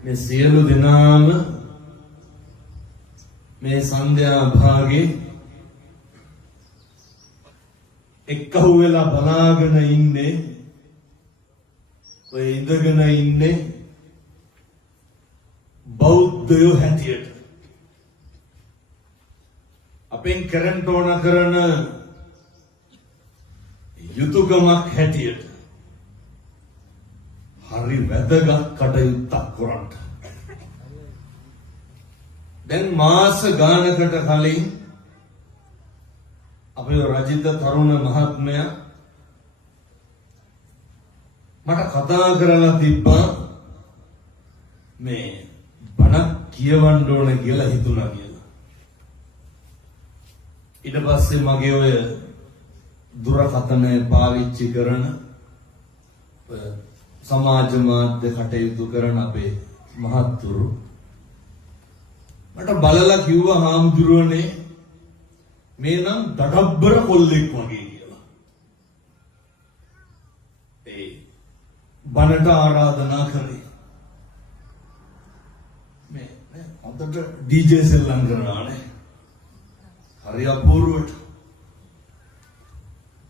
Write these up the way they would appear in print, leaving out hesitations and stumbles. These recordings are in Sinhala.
මේ සියලු දෙනාම මේ සන්ධ්‍යා භාගේ එක්කහුව වෙලා බලාගෙන ඉන්නේ ඔය ඉඳගෙන ඉන්නේ බෞද්ධයෝ හැටියට අපෙන් කරන්න ඕන කරන යුතුයකමක් හැටියට හරි වැදගත් කටයුත්තක් කරන්න. දැන් මාස ගානකට කලින් අපේ රජිත තරුණ මහත්මයා මට කතා කරලා තිබ්බා මේ බණක් කියවන්න ඕන කියලා හිතුණා කියලා. ඊට පස්සේ මගේ ඔය දුරකථනය පාවිච්චි කරන සමාජ මාධ්‍ය කටයුතු කරන අපේ මහත්තුරු මට බලලා කිව්වා හාමුදුරුවනේ මේ නම් දඩබ්බර කොල්ලෙක් වගේ කියලා. ඒ බණට ආරාධනා කරේ. මේ අදට ඩීජේ සෙල්ලම් කරනවානේ. හරි අපූර්වට.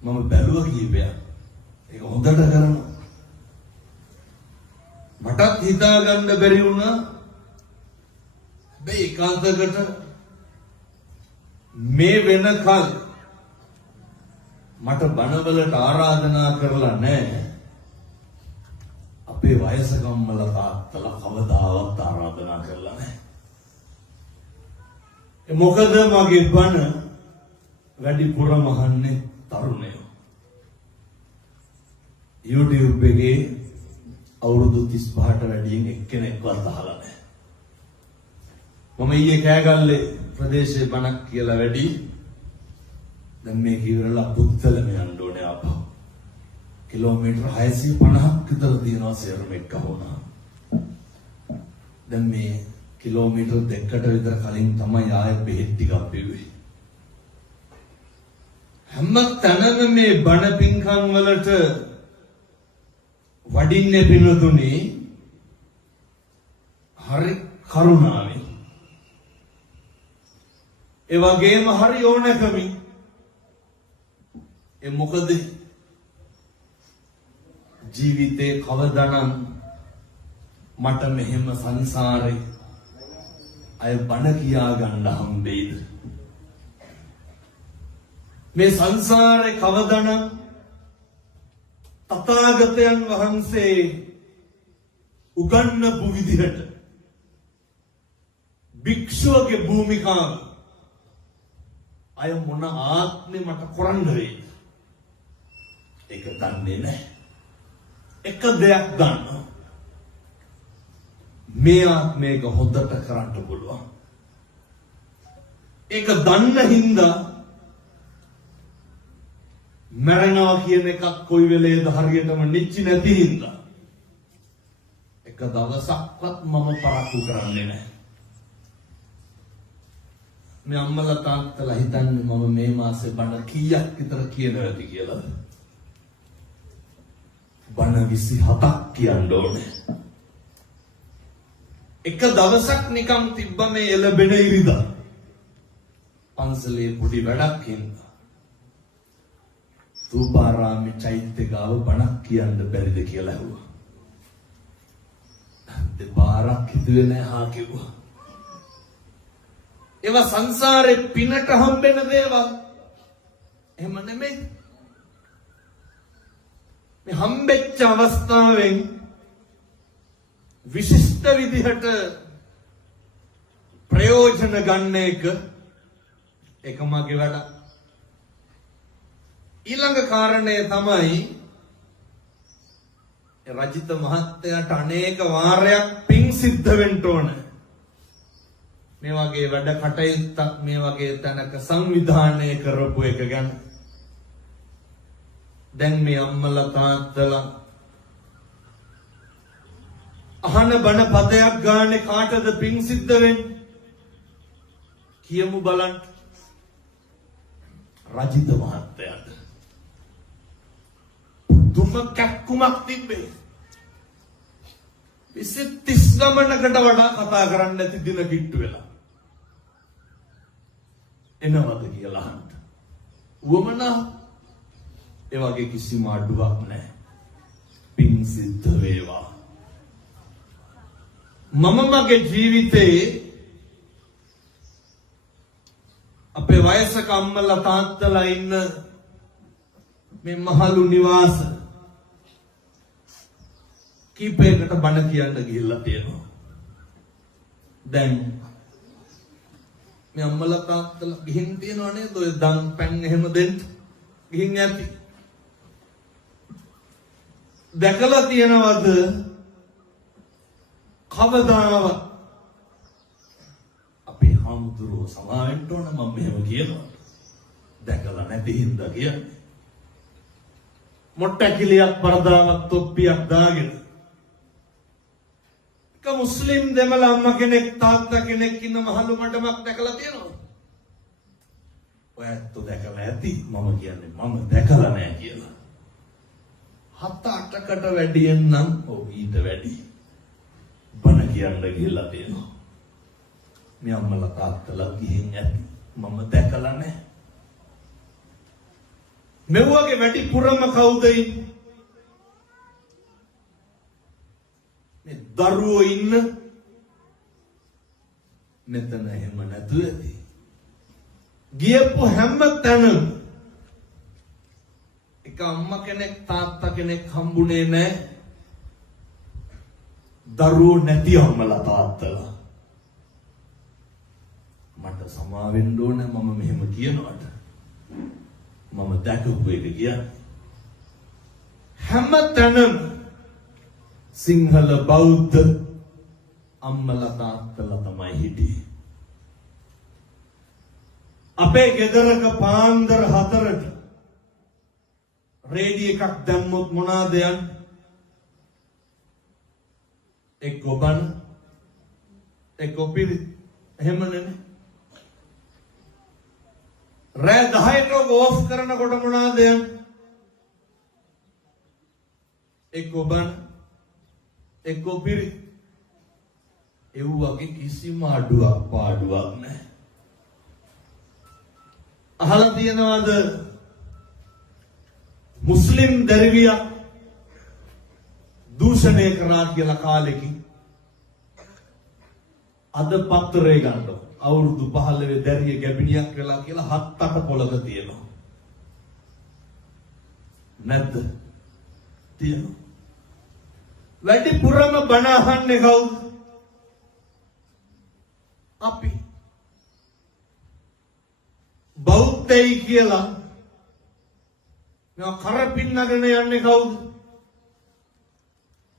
මම බැලුවා කීපයක්. ඒක හොඳට කරනවා. මටත් හිතා ගන්න බැරි වුණා. හැබැයි ඒකාන්තකට මේ වෙනකල් මට බණවලට ආරාධනා කරලා නැහැ. අපේ වයසකම්මල තාත්තලා කවදාවත් ආරාධනා කරලා නැහැ. මොකද මගේ බණ වැඩිපුර මහන්නේ තරුණයෝ. YouTube එකේ අවුරුදු 35ට වැඩියෙන් එක්කෙනෙක්වත් අහලා නැහැ. මම ඊයේ කෑගල්ලේ ප්‍රදේශයේ බණක් කියලා වැඩි. දැන් මේ කිවරලා පුත්තලම යන්න ඕනේ ආපහු. කිලෝමීටර් 650ක් විතර තියෙනවා සේරම එක්ක වුණා. දැන් මේ කිලෝමීටර් 2කට විතර කලින් තමයි ආයෙ බෙහෙත් ටිකක් බිව්වේ. හැම තැනම මේ බණ පින්කම් වලට වඩින්නේ පිනතුනේ හරි කරුණාවෙන්. ඒ වගේම හරි ඕනකමින්. ඒ මොකද ජීවිතේ කවදානම් මට මෙහෙම සංසාරේ අය බණ කියා ගන්න හම්බෙයිද? මේ සංසාරේ කවදානම් තථාගතයන් වහන්සේ උගන්වපු විදිහට භික්ෂුවගේ භූමිකාව අය මොන ආත්මෙ මට කරන්න වෙයිද? ඒක දන්නේ නැහැ. එක දෙයක් දන්නවා. මේ ආත්මයක හොඳට කරන්න පුළුවන්. ඒක දන්න හින්දා මරණවා කියන එකක් කොයි වෙලේද හරියටම නිච්චි නැති හින්දා එක දවසක්වත් මම පරක්කු කරන්නේ නැහැ. මේ අම්මලා තාත්තලා හිතන්නේ මම මේ මාසේ බණ කීයක් විතර කියනවාද කියලා. බණ 27ක් කියන්න ඕනේ. එක දවසක් නිකම් තිබ්බ මේ එළබෙන ඉරිදා. පන්සලේ පොඩි වැඩක් හින්දා. තූපාරාමේ චෛත්‍ය ගාව බණක් කියන්න බැරිද කියලා ඇහුවා. දෙපාරක් හිතුවේ නැහැ හා කිව්වා. ඒවා සංසාරේ පිනට හම්බෙන දේවල්. එහෙම නෙමෙයි. මේ හම්බෙච්ච අවස්ථාවෙන් විශිෂ්ට විදිහට ප්‍රයෝජන ගන්න එක මගේ වැඩ. ඊළඟ කාරණය තමයි රජිත මහත්තයාට අනේක වාරයක් පිං සිද්ධ වෙන්න ඕන. මේ වගේ වැඩ කටයුත්තක් මේ වගේ තැනක සංවිධානය කරපු එක ගැන. දැන් මේ අම්මලා තාත්තලා අහන බණ පදයක් ගානේ කාටද පිං සිද්ධ වෙන්නේ? කියමු බලන්න. රජිත මහත්තයාට දුම කැක්කුමක් තිබ්බේ. 30 ගමනකට වඩා කතා කරන්න නැති දින කිට්ටු වෙලා. එනවද කියලා අහන්න. උවමනා ඒ වගේ කිසිම අඩුවක් නැහැ. පින් සිද්ධ වේවා. මම මගේ ජීවිතේ අපේ වයසක අම්මලා තාත්තලා ඉන්න මේ මහලු නිවාස කීපයකට බණ කියන්න ගිහිල්ලා තියෙනවා. දැන් මේ අම්මලා තාත්තලා ගිහින් තියනවා නේද? ඔය දන් පැන් එහෙම දෙන්න ගිහින් ඇති. දැකලා තියනවද කවදාවත් අපේ හාමුදුරුවෝ සමාවෙන්න ඕන මම මෙහෙම කියනවා. දැකලා නැති හින්දා කියන්නේ. මොට්ටකිලියක් පරදාවක් තොප්පියක් දාගෙන මුස්ලිම් දෙමළ අම්මා කෙනෙක් තාත්තා කෙනෙක් ඉන්න මහලු මඩමක් දැකලා තියෙනවද? ඔයත් දැකලා ඇති. මම කියන්නේ මම දැකලා නැහැ කියලා. 7-8කට වැඩියෙන් නම් ඊට වැඩි බණ කියන්න ගිහිල්ලා තියෙනවා. මේ අම්මලා තාත්තලා ගිහින් ඇති. මම දැකලා නැහැ. මෙව්වගේ වැඩිපුරම කවුද ඉන්නේ? දරුවෝ ඉන්න මෙතන එහෙම නැතුව ඇති. ගියපු හැම තැනම එක අම්මා කෙනෙක් තාත්තා කෙනෙක් හම්බුනේ නැහැ. දරුවෝ නැති අම්මලා තාත්තලා. මට සමා වෙන්න ඕන මම මෙහෙම කියනවට. මම දැකපු එක කියන්නේ. හැම තැනම සිංහල බෞද්ධ අම්මලා තාත්තලා තමයි හිටියේ. අපේ ගෙදරක පාන්දර 4ට රේඩියෝ එකක් දැම්මොත් මොනවාද යන්නේ? එක්ක බණ එක්ක පිරිත් එහෙම නෙමෙයි. රෑ 10ට ඕෆ් කරනකොට මොනවාද යන්නේ? එක්ක බණ එක්කෝ පිරි. ඒ වගේ කිසිම අඩුවක් පාඩුවක් නැහැ. අහලා තියෙනවද මුස්ලිම් දරුවියක් දූෂණය කරා කියලා කාලෙකින්? අද පත්තරේ ගන්න අවුරුදු 15 දැරිය ගැබිනියක් වෙලා කියලා 7-8 පොළක තියෙනවා. නැද්ද? තියෙනවා. වැඩිපුරම බණ අහන්නේ කවුද? අපි. බෞද්ධයි කියලා මේ කරපින්නගෙන යන්නේ කවුද?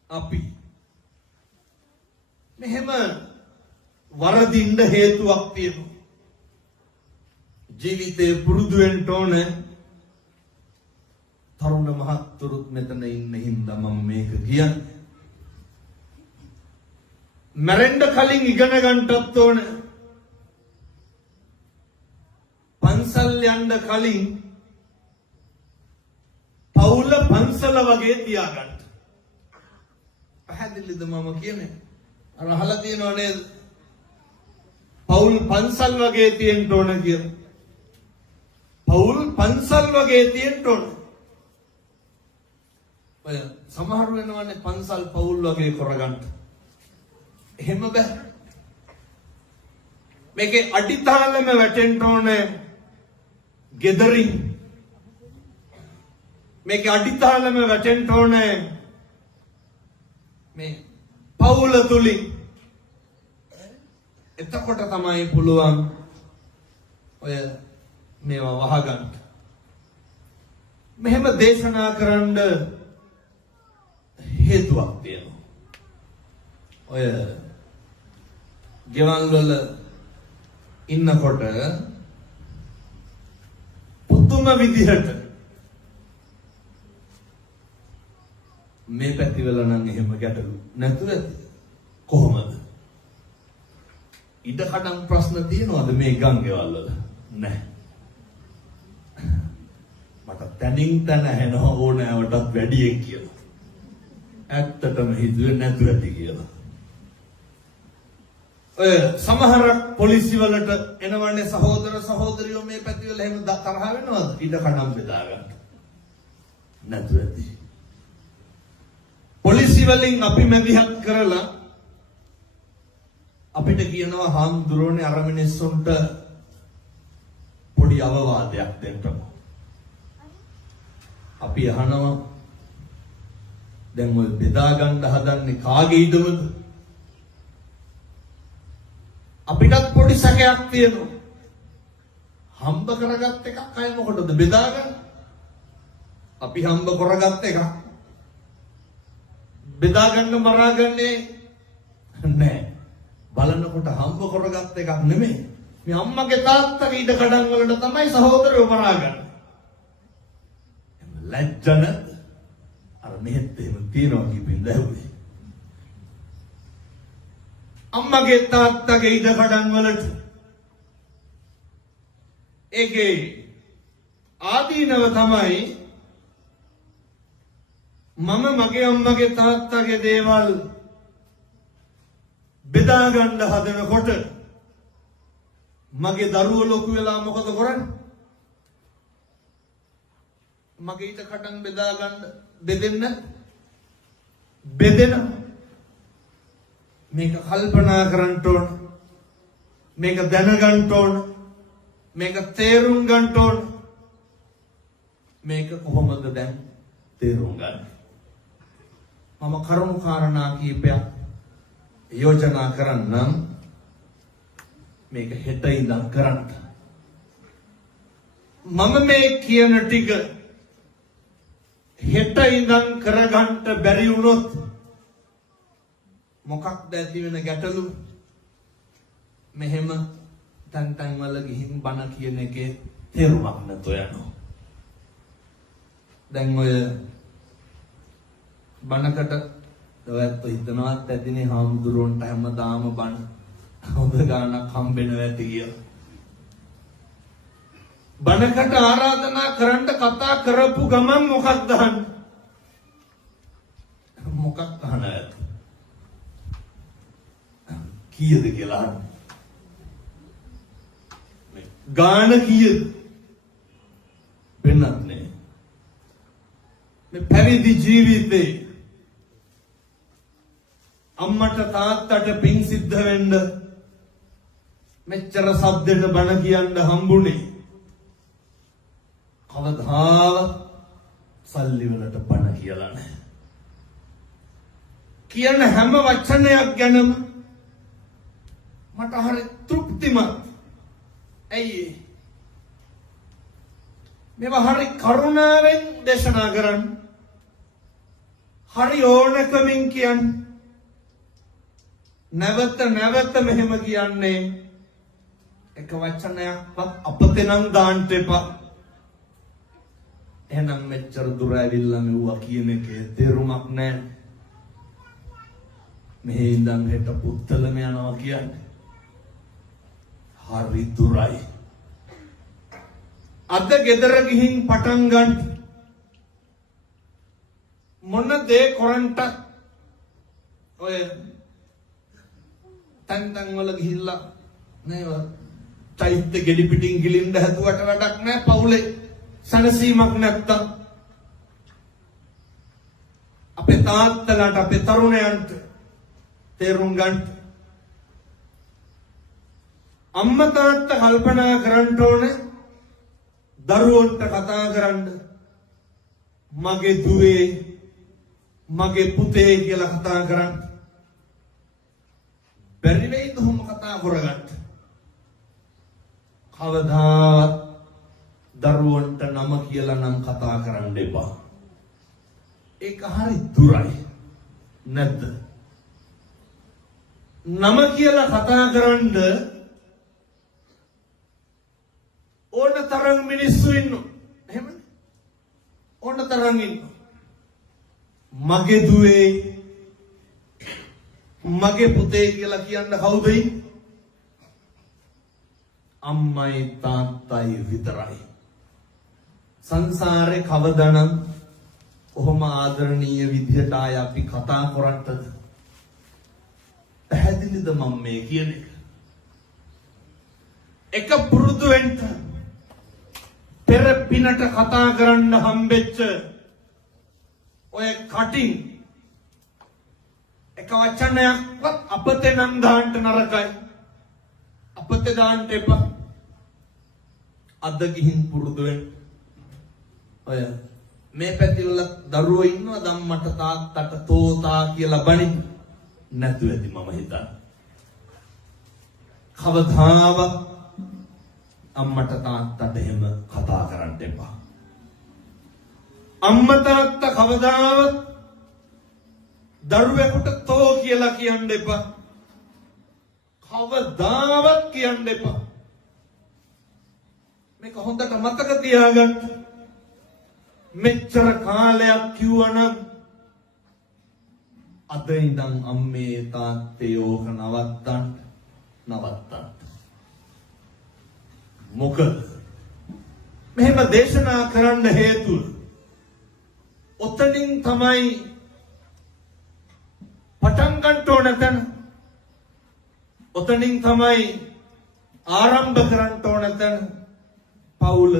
අපි. මෙහෙම වරදින්න හේතුවක් තියෙනවා. ජීවිතේ පුරුදු වෙන්න ඕනේ. තරුණ මහත්තුරුත් මෙතන ඉන්න හින්දා මම මේක කියන්නේ. මැරෙන්න කලින් ඉගෙන ගන්නත් ඕන. පන්සල් යන්න කලින් පවුල පන්සල වගේ තියාගන්න. පැහැදිලිද මම කියන්නේ? අර අහලා තියෙනව නේද? පවුල් පන්සල් වගේ තියෙන්න ඕන කියලා. පවුල් පන්සල් වගේ තියෙන්න ඕන. ඔය සමහර වෙනවනේ පන්සල් පවුල් වගේ කරගන්න. එහෙම බෑ. මේකේ අඩිතාලම වැටෙන්න ඕනේ ගෙදරින්. මේකේ අඩිතාලම වැටෙන්න ඕනේ මේ පවුල තුලින්. එතකොට තමයි පුළුවන් ඔය මේවා වහගන්න. මෙහෙම දේශනා කරන්න හේතුවක් තියෙනවා. ඔය ගෙවල් වල ඉන්නකොට පුදුම විදිහට මේ පැතිවල නම් එහෙම ගැටලු නැතුව කොහොමද? ඉඩකඩම් ප්‍රශ්න තියෙනවද මේ ගම් ගෙවල් වල? නැහැ. මට තනින් තන ඇහෙනවා ඕනෑවටත් වැඩියෙන් කියලා. ඇත්තටම හිතුවේ නැතුව ඇති කියලා. ඔය සමහර පොලිසිය වලට එනවන්නේ සහෝදර සහෝදරියෝ මේ පැතිවල එහෙම තරහ වෙනවද? ඉඩ කඩම් බෙදා ගන්න. නැතුව ඇති. පොලිසිය වලින් අපි මැදිහත් කරලා අපිට කියනවා හාමුදුරුවනේ අර මිනිස්සුන්ට පොඩි අවවාදයක් දෙන්න. අපි අහනවා දැන් ඔය බෙදා ගන්න හදන්නේ කාගේ ඉඩමද? අපිටත් පොඩි සැකයක් තියෙනවා. හම්බ කරගත් එකක් අය මොකටද බෙදා ගන්න? අපි හම්බ කරගත් එකක් බෙදා ගන්න මරා ගන්නේ නැහැ. බලනකොට හම්බ කරගත් එකක් නෙමෙයි. මේ අම්මගේ තාත්තගේ ඉඩ කඩන් වලට තමයි සහෝදරයෝ මරාගන්නේ. ලැජ්ජන අර මෙහෙත් එහෙම තියනවා කිපින් දැහුවේ. අම්මගේ තාත්තගේ ඉඩ කඩන් වලට ඒකේ ආදීනව තමයි මම මගේ අම්මගේ තාත්තගේ දේවල් බෙදා ගන්න හදනකොට මගේ දරුවෝ ලොකු වෙලා මොකද කරන්නේ? මගේ ඊට කඩන් බෙදා ගන්න බෙදෙන මේක කල්පනා කරන්න ඕන, මේක දැනගන්න ඕන, මේක තේරුම් ගන්න ඕන. මේක කොහොමද දැන් තේරුම් ගන්න? මම කරුණු කාරණා කීපයක් යෝජනා කරන්නම්. මේක හෙට ඉඳන් කරන්න. මම මේ කියන ටික හෙට ඉඳන් කරගන්න බැරි වුණොත් මොකක්ද ඇති වෙන ගැටලු? මෙහෙම තන් වල ගිහින් බණ කියන එකේ තේරුමක් නැතෝ යනවා. දැන් ඔය බණකට ඔයත් හිතනවත් ඇතිනේ හාමුදුරුවන්ට හැමදාම බණ හොඳ ගානක් හම්බෙනවා ඇති කියලා. බණකට ආරාධනා කරන්න කතා කරපු ගමන් මොකක්ද අහන්නේ? මොකක් අහන්නේ? කීයද කියලා අහන්නේ. ගාන කීයද? වෙනත් නෑ. මේ පැවිදි ජීවිතේ අම්මට තාත්තට පිං සිද්ධ වෙන්න මෙච්චර සද්දෙට බණ කියන්න හම්බුනේ. කවදාවත් සල්ලි වලට බණ කියලා නැහැ. කියන හැම වචනයක් ගැනම මට හරි තෘප්තිමත්. ඇයි? මේවා හරි කරුණාවෙන් දේශනා කරන්න. හරි ඕනකමින් කියන්නේ. නැවත මෙහෙම කියන්නේ එක වචනයක්වත් අපතේ නම් දාන්න එපා. එහෙනම් මෙච්චර දුර ඇවිල්ලා මෙව්වා කියන එකේ තේරුමක් නැහැ. මෙහෙ ඉඳන් හෙට පුත්තලම යනවා කියන්නේ හරි දුරයි. අද ගෙදර ගිහින් පටන් ගන්න මොන දේ කරන්ට ඔය තන් වල ගිහිල්ලා නේද චෛත්‍ය ගෙඩි පිටින් ගිලින්න හැදුවට වැඩක් නැහැ. පවුලේ සනසීමක් නැත්තම් අපේ තාත්තලාට අපේ තරුණයන්ට තේරුම් ගන්න. අම්මා තාත්තා කල්පනා කරන්න ඕනේ දරුවන්ට කතා කරන්න. මගේ දුවේ මගේ පුතේ කියලා කතා කරන්න. බැරි වෙයිද ඔහොම කතා කරගන්න? කවදාවත් දරුවන්ට නම කියලා නම් කතා කරන්න එපා. ඒක හරි දුරයි නැද්ද? නම කියලා කතා කරන්න ඕන තරම් මිනිස්සු ඉන්නවා. එහෙමද? ඕන තරම් ඉන්නවා. මගේ දුවේ මගේ පුතේ කියලා කියන්න කවුද ඉන්නේ? අම්මයි තාත්තයි විතරයි. සංසාරේ කවදානම් ඔහොම කොහොම ආදරණීය විදිහට ආය අපි කතා කරන්නද? පැහැදිලිද මම මේ කියන එක? එක පුරුදු වෙන්න පෙර පිනට කතා කරන්න හම්බෙච්ච ඔය කටින් එක වචනයක්වත් අපතේ නම් දාන්න නරකයි. අපතේ දාන්න එපා. අද ගිහින් පුරුදු වෙන්න. ඔය මේ පැතිවල දරුවෝ ඉන්නවා ධම්මට තාත්තට තෝතා කියලා බණින් නැතුව ඇති මම හිතන්නේ. කවදාවත් අම්මට තාත්තට එහෙම කතා කරන්න එපා. අම්මා තාත්තා කවදාවත් දරුවෙකුට තෝ කියලා කියන්න එපා. කවදාවත් කියන්න එපා. මේක හොඳට මතක තියාගන්න. මෙච්චර කාලයක් කිව්වනම් අද ඉඳන් අම්මේ තාත්තේ ඕක නවත්තන්න. මොකද මෙහෙම දේශනා කරන්න හේතුව ඔතනින් තමයි පටන් ගන්න ඕන තැන. ඔතනින් තමයි ආරම්භ කරන්න ඕන තැන. පවුල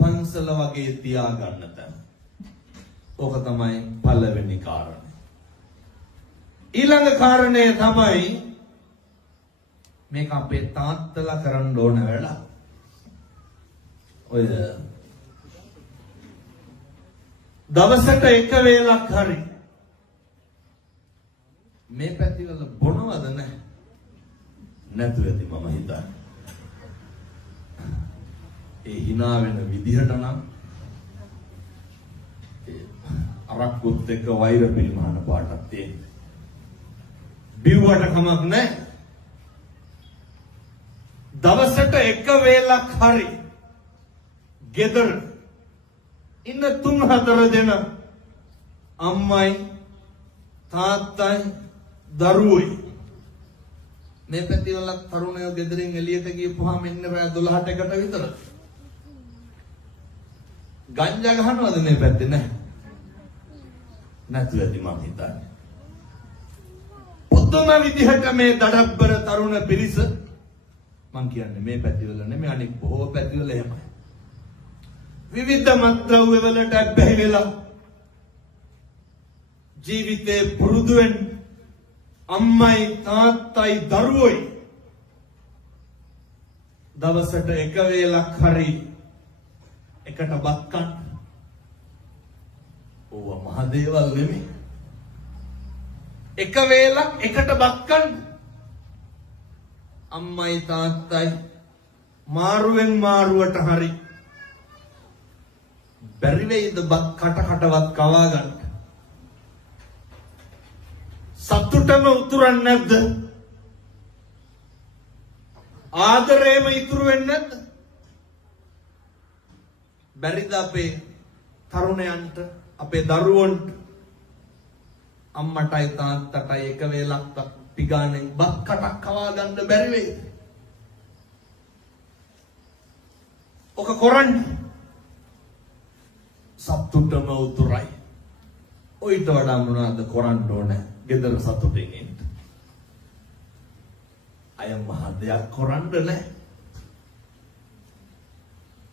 පන්සල වගේ තියාගන්න තැන. ඕක තමයි පළවෙනි කාරණය. ඊළඟ කාරණය තමයි මේක අපේ තාත්තලා කරන්න ඕන වැඩ. ඔය දවසට එක වේලක් හරි මේ පැතිවල බොනවද නැහැ? නැතුව ඇති මම හිතන්නේ. ඒ hina වෙන විදිහට නම් අරක්කුත් එක්ක වෛර පිරිමහන පාටක් තියෙන. බිව්වට කමක් නැහැ. දවසට එක වේලක් හරි ගෙදර ඉන්න 3-4 දෙනා අම්මයි තාත්තයි දරුවෝයි මේ පැතිවල තරුණයෝ ගෙදරින් එළියට ගියපුවාම ඉන්නේ රෑ 12ට එකට විතර. ගංජා ගහනවද මේ පැත්තේ? නැහැ. නැතුව ඇති මම හිතන්නේ. පුදුම විදිහට මේ දඩබ්බර තරුණ පිරිස මං කියන්නේ මේ පැතිවල නෙමෙයි අනෙක් බොහෝ පැතිවල එහෙමයි. විවිධ මත්ද්‍රව්‍ය වලට බැහැ වෙලා ජීවිතේ පුරුදු වෙන අම්මයි තාත්තයි දරුවෝයි දවසට එක වේලක් හරි එකට බත් කන්න. ඕවා මහ දේවල් නෙමෙයි. එක වේලක් එකට බත් කන්න. අම්මයි තාත්තයි මාරුවෙන් මාරුවට හරි බැරි වෙයිද බත් කටවත් කවා ගන්න. සතුටම උතුරන්නේ නැද්ද? ආදරේම ඉතුරු වෙන්නේ නැද්ද? බැරිද අපේ තරුණයන්ට අපේ දරුවන්ට අම්මටයි තාත්තටයි එක වේලක් පිගානෙන් බත් කටක් කවා ගන්න බැරි වෙයිද? ඔක කරන්නේ සතුටම උතුරයි. ඔයිට වඩා මොනවද කරන්න ඕනේ? ගෙදර සතුටින් ඉන්න. අය මහ දෙයක් කරන්න නැහැ.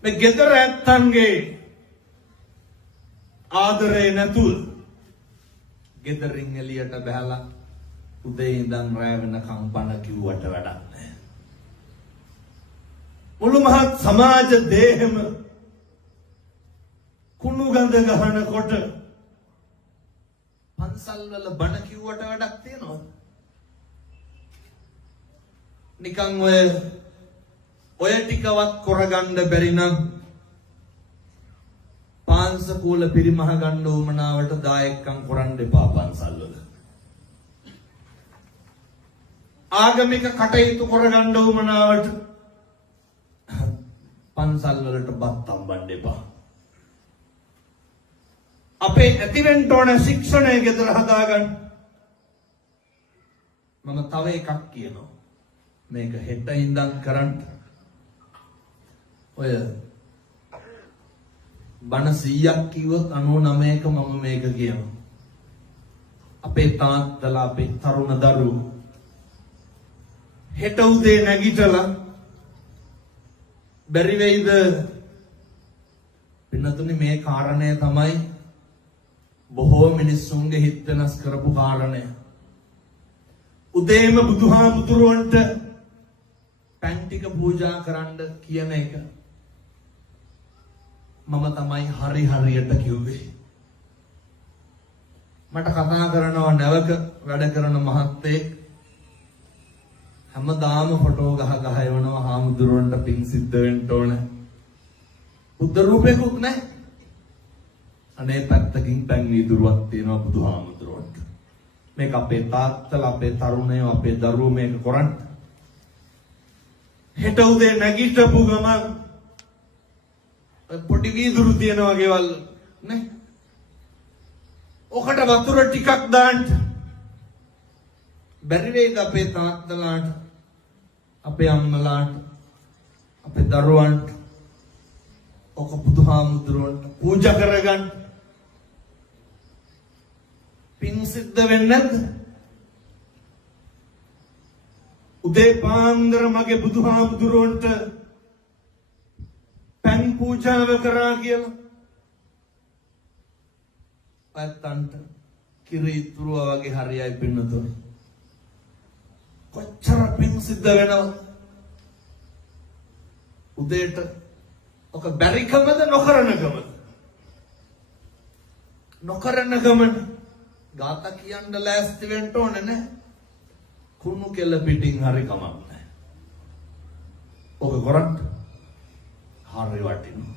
මේ ගෙදර ඇත්තන්ගේ ආදරේ නැතුව ගෙදරින් එළියට බහලා උදේ ඉඳන් රැ වෙනකම් බණ කිව්වට වැඩක් නැහැ. මුළු මහත් සමාජ දේහෙම කුණු ගඳ ගහනකොට පන්සල් වල බණ කිව්වට වැඩක් තියනවද? නිකන් ඔය ටිකවත් කරගන්න බැරි නම් පාන්සකූල පිරිමහ ගන්න උමනාවට දායකම් කරන්න එපා පන්සල් වල. ආගමික කටයුතු කරගන්න උමනාවට පන්සල් වලට බත් අම්බන්න එපා. අපේ ඇතිවෙන්න ඕන ශික්ෂණය ගෙදර හදාගන්න. මම තව එකක් කියනවා. මේක හෙට ඉඳන් කරන්න. ඔය බණ 100ක් කිව්වොත් 99ක මම මේක කියනවා. අපේ තාත්තලා අපේ තරුණ දරුවෝ හෙට උදේ නැගිටලා බැරි වෙයිද පින්නතුනි මේ කාරණය තමයි බොහෝ මිනිස්සුන්ගේ හිත වෙනස් කරපු කාරණය. උදේම බුදුහාමුදුරුවන්ට පැන් ටික පූජා කරන්න කියන එක මම තමයි හරි හරියට කිව්වේ. මට කතා කරනවා නැවක වැඩ කරන මහත්තයෙක් හැමදාම ෆොටෝ ගහ එවනවා හාමුදුරුවන්ට පින් සිද්ධ වෙන්න ඕන. බුද්ධ රූපයකුත් නැහැ. අනේ පැත්තකින් පැන් වීදුරුවක් තියෙනවා බුදුහාමුදුරුවන්ට. මේක අපේ තාත්තලා අපේ තරුණයෝ අපේ දරුවෝ මේක කරන්නේ. හෙට උදේ නැගිටපු ගමන් පොඩි වීදුරු තියෙනවා ගෙවල් නේ. ඔකට වතුර ටිකක් දාන්න බැරි වේද අපේ තාත්තලාට අපේ අම්මලාට අපේ දරුවන්ට ඔක බුදුහාමුදුරුවන්ට පූජා කරගන්න පින් සිද්ධ වෙන්නේ නැද්ද? උදේ පාන්දර මගේ බුදුහාමුදුරුවන්ට පැන් පූජාව කරා කියලා පැත්තන්ට කිරිතුරුව වගේ හරියයි පින්නතුනි. කොච්චර පින් සිද්ධ වෙනවද? උදේට ඔක බැරිකමද නොකරනකමද? නොකරනකමද? ගාත කියන්න ලෑස්ති වෙන්න ඕනේ නේ. කුණු කෙල පිටින් හරි කමක් නැහැ. ඔක කරත් හරි වටිනවා.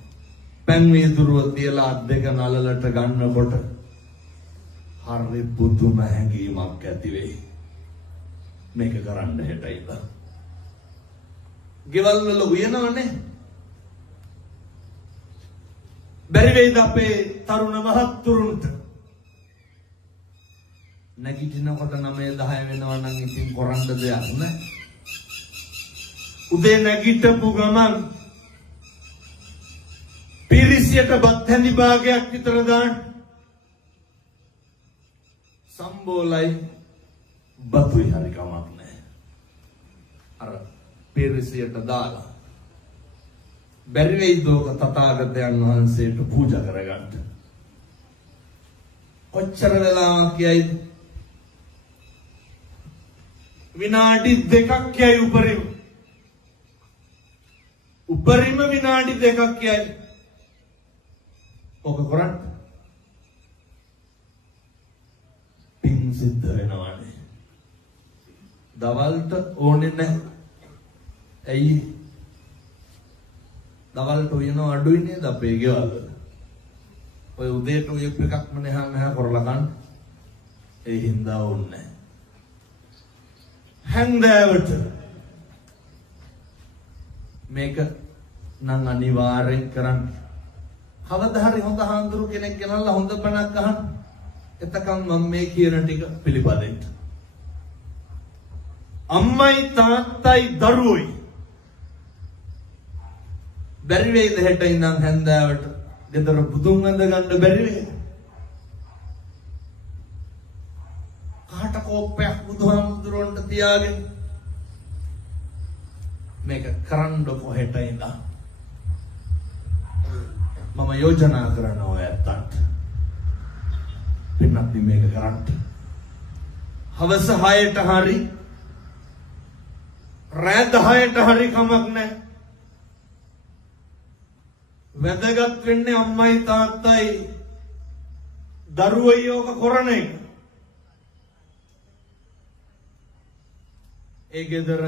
පැන් වීදුරුව තියලා අත් දෙක නලලට ගන්නකොට හරි පුදුම හැඟීමක් ඇති වෙයි. මේක කරන්න හෙටයිද? ගෙවල් වල උයනවනේ. බැරි වෙයිද අපේ තරුණ මහත්තුරුන්ට? නැගිටිනකොට 9-10 වෙනවා නම් ඉතින් කරන්න දෙයක් නෑ. උදේ නැගිටපු ගමන් පිරිසියට බත් හැඳි භාගයක් විතර දාන්න. සම්බෝලයි බතුයි හරි කමක් නෑ. අර පිරිසියට දාලා බැරි වෙයිද ඔක තථාගතයන් වහන්සේට පූජා කරගන්න? කොච්චර වෙලාවක් යයිද? විනාඩි 2ක් යයි උපරිම. උපරිම විනාඩි 2ක් යයි. ඔක කරන්න පින් සිද්ධ වෙනවානේ. දවල්ට ඕනේ නැහැ. ඇයි? දවල්ට උයන අඩුයි නේද අපේ ගෙවල් වල. ඔය උදේට උයප් එකක්ම නැහැ කරලා ගන්න. ඒ හින්දා ඕනේ. හැන්දෑවට මේක නම් අනිවාර්යෙන් කරන්න. කවදා හරි හොඳ හාමුදුරු කෙනෙක් ගෙනල්ලා හොඳ බණක් අහන්න. එතකන් මම මේ කියන ටික පිළිපදින්න. අම්මයි තාත්තයි දරුවෝයි බැරි වේද හෙට ඉඳන් හැන්දෑවට ගෙදර බුදුන් වඳ ගන්න බැරි වේද? කාට කෝපයක් බුදුහාමුදුරන්ට තියාගෙන මේක කරන්න කොහෙට ඉඳන් මම යෝජනා කරනවා ඔයත්තන්ට පින්නත් මේක කරන්න. හවස 6ට හරි රෑ 10ට හරි කමක් නැහැ. වැදගත් වෙන්නේ අම්මයි තාත්තයි දරුවෝ යෝක කරන එක. ඒ ගෙදර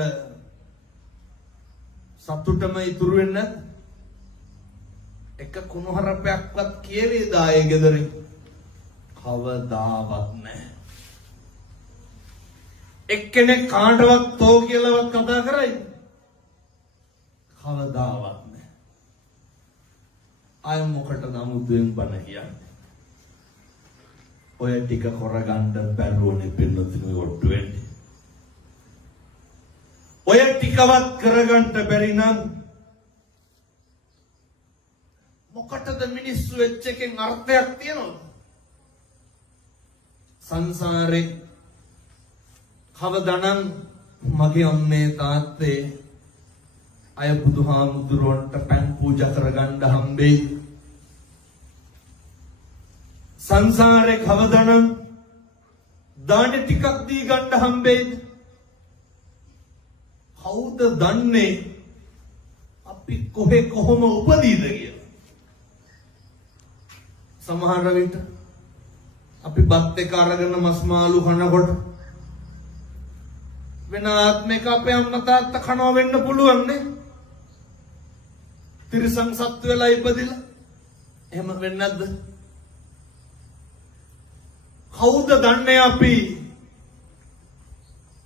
සතුටම ඉතුරු වෙන්නේ නැද්ද? එක කුණුහරුපයක්වත් කියවේද ආයේ ගෙදරින්? කවදාවත් නැහැ. එක්කෙනෙක් කාටවත් තෝ කියලාවත් කතා කරයි? කවදාවත් නැහැ. අය මොකටද අමුතුවෙන් බන කියන්නේ? ඔය ටික කරගන්න බැරුවනේ පින්නතුනේ ඔට්ටු වෙන්නේ. ඔය ටිකවත් කරගන්න බැරි නම් මොකටද මිනිස්සු පිස්සු වෙච්ච එකෙන් අර්ථයක් තියනවද? සංසාරේ කවදානම් මගේ අම්මේ තාත්තේ අය බුදුහාමුදුරුවන්ට පෑන් පූජා කරගන්න හම්බෙයි. සංසාරේ කවදානම් දාන ටිකක් දී ගන්න හම්බෙයිද? කවුද දන්නේ අපි කොහේ කොහොම උපදීද කියලා? සමහර විට අපි බත් එක අරගෙන මස් මාළු කනකොට වෙන ආත්මික අපේ අම්මා තාත්තා කනවා වෙන්න පුළුවන් නේ. තිරිසන් සත්තු වෙලා ඉපදිලා එහෙම වෙන්නේ නැද්ද? කවුද දන්නේ අපි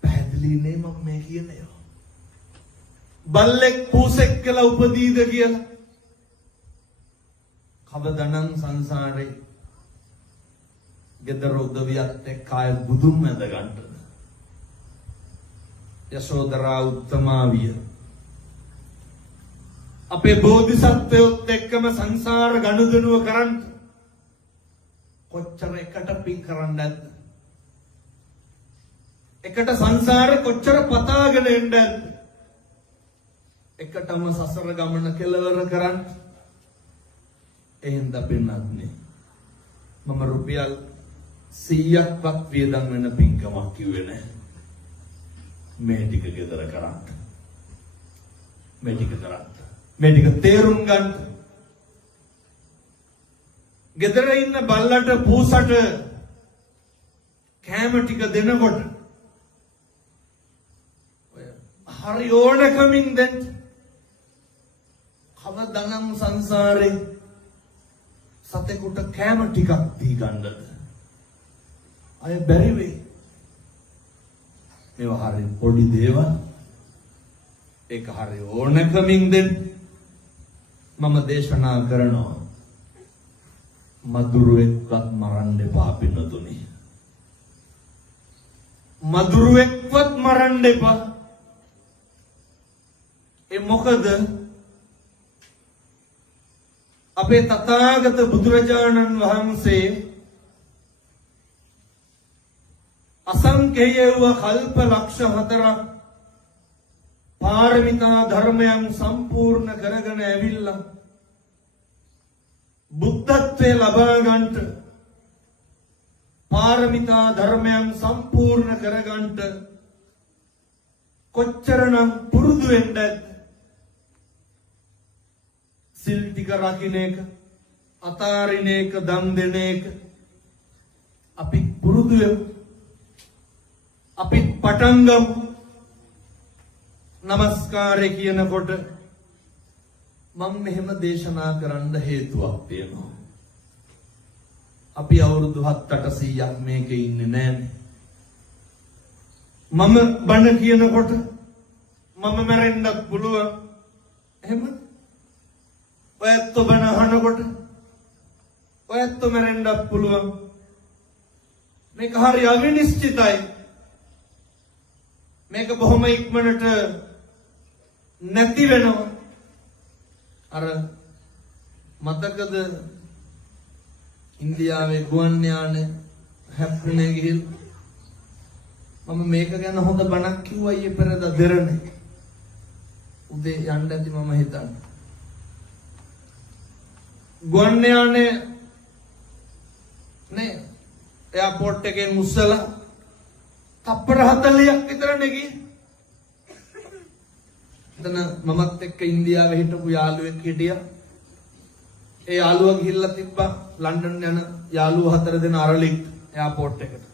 පැහැදිලි නේ මම මේ කියන්නේ. බල්ලෙක් පූසෙක් කියලා උපදීද කියලා? කවදානම් සංසාරේ ගෙදර උදවියත් එක්ක ආය බුදුන් මැද ගන්නද? යශෝදරා උත්තමාවිය අපේ බෝධිසත්වයොත් එක්කම සංසාර ගනුදෙනුව කරන්න කොච්චර එකට පින් කරන්නද? එකට සංසාරේ කොච්චර පතාගෙන එන්නද? එකටම සසර ගමන කෙලවර කරන්න. එහෙනම් පින්නත් නේ මම රුපියල් 100ක්වත් වියදම් වෙන පින්කමක් කිව්වේ නැහැ. මේ ටික ගෙදර කරන්න. මේ ටික කරන්න. මේ ටික තේරුම් ගන්න. ගෙදර ඉන්න බල්ලට පූසට කෑම ටික දෙනකොට හරි ඕනකමින් දෙන්න. කවදානම් සංසාරේ සතෙකුට කෑම ටිකක් දී ගන්නද? අය බැරි වෙයි. මේවා හරි පොඩි දේවල්. ඒක හරි ඕනකමින් දෙන්න. මම දේශනා කරනවා මදුරුවෙක්වත් මරන්න එපා පින්නතුනි. මදුරුවෙක්වත් මරන්න එපා. ඒ මොකද අපේ තථාගත බුදුරජාණන් වහන්සේ අසංකේය වූ කල්ප ලක්ෂ 4ක් පාරමිතා ධර්මයන් සම්පූර්ණ කරගෙන ඇවිල්ලා බුද්ධත්වයේ ලබා ගන්නට පාරමිතා ධර්මයන් සම්පූර්ණ කර ගන්නට කොච්චරනම් පුරුදු වෙන්නද? සිල් ටික රකින්න එක, අතාරින එක, දන් දෙන එක අපි පුරුදු වෙමු. අපි පටන් ගමු. නමස්කාරය කියනකොට මම මෙහෙම දේශනා කරන්න හේතුවක් තියෙනවා. අපි අවුරුදු 7-800ක් මේකේ ඉන්නේ නැහැනේ. මම බණ කියනකොට මම මැරෙන්නත් පුළුවන්. එහෙම ඔයත් බණ අහනකොට ඔයත් මැරෙන්නත් පුළුවන්. මේක හරි අවිනිශ්චිතයි. මේක බොහොම ඉක්මනට නැති වෙනවා. අර මතකද ඉන්දියාවේ ගුවන් යාන හැප්පුණේ ගිහින් මම මේක ගැන හොඳ බණක් කිව්වා ඊයේ පෙරේද දෙරනේ. උදේ යන්න ඇති මම හිතන්නේ. ගුවන් යානේ නේ එයාපෝට් එකෙන් උස්සලා තප්පර 40ක් විතර නෙගී. එතන මමත් එක්ක ඉන්දියාවේ හිටපු යාළුවෙක් හිටියා. ඒ යාළුවා ගිහිල්ලා තිබ්බා ලන්ඩන් යන යාළුවෝ 4 දෙනා අරලික් එයාපෝට් එකට.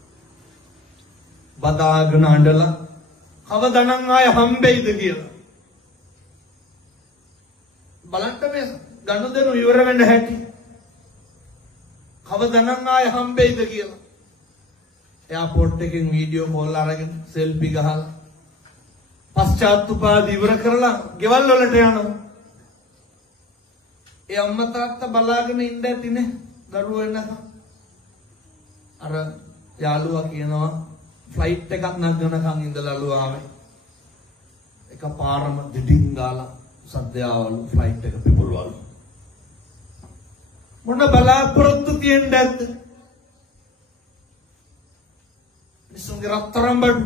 බදාගෙන අඬලා කවදානම් ආය හම්බෙයිද කියලා. බලන්න මේ ගනුදෙනු ඉවර වෙන්න හැටි. කවදානම් ආය හම්බෙයිද කියලා. එයාපෝට් එකෙන් වීඩියෝ කෝල් අරගෙන සෙල්ෆි ගහලා පශ්චාත්තුපාද ඉවර කරලා ගෙවල් වලට යනවා. ඒ අම්මා තාත්තා බලාගෙන ඉන්න ඇතිනේ දරුවෝ එන්නකම්. අර යාළුවා කියනවා ෆ්ලයිට් එකක් නැගනකම් ඉඳලාලු ආවේ. එකපාරම දිඩින් ගාලා සද්ද ආවලු ෆ්ලයිට් එක පිපුරවලු. මොන බලාපොරොත්තු තියෙන්නද? මිනිසුන්ගේ රත්තරන් බඩු,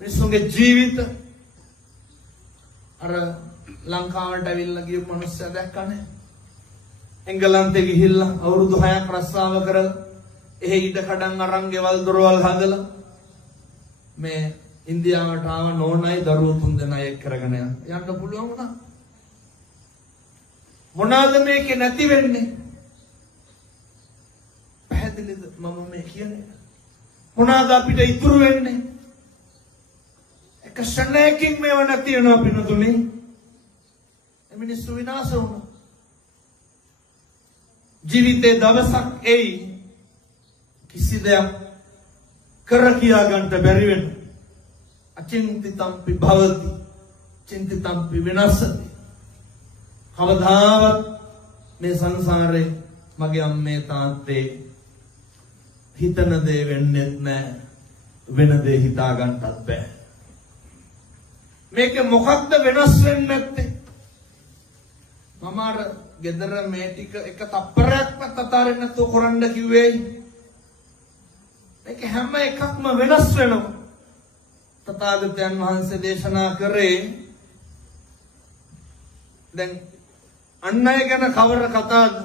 මිනිසුන්ගේ ජීවිත. අර ලංකාවට ඇවිල්ලා ගිය මිනිස්සු දැක්කනේ. එංගලන්තේ ගිහිල්ලා අවුරුදු 6ක් රස්සාව කරලා එහෙ ඉඩ කඩන් අරන් ගෙවල් දොරවල් හදලා මේ ඉන්දියාවට ආව නෝනයි දරුවෝ 3 දෙනා එක් කරගෙන යන්න පුළුවන් වුණා. මොනවාද මේකේ නැති වෙන්නේ? පැහැදිලිද මම මේ කියන්නේ? මොනවාද අපිට ඉතුරු වෙන්නේ? එක ශරණයකින් මේව නැති වෙනවා පිටුතුනේ. මිනිස්සු විනාශ වුණා. ජීවිතේ දවසක් එයි කිසි දෙයක් කර කියා ගන්නට බැරි වෙන. අචින්තිතම්පි භවති චින්තිතම්පි විනාශති. කවදාවත් මේ සංසාරේ මගේ අම්මේ තාත්තේ හිතන දේ වෙන්නේ නැහැ. වෙන දේ හිතා ගන්නත් බෑ. මේක මොකක්ද වෙනස් වෙන්නේ නැත්තේ? මම අර ගෙදර මේ ටික එක තප්පරයක්වත් අතාරින්න නැතුව කරන්න කිව්වේයි. ඒක හැම එකක්ම වෙනස් වෙනවා. තථාගතයන් වහන්සේ දේශනා කරේ දැන් අන් අය ගැන කවර කතාවද?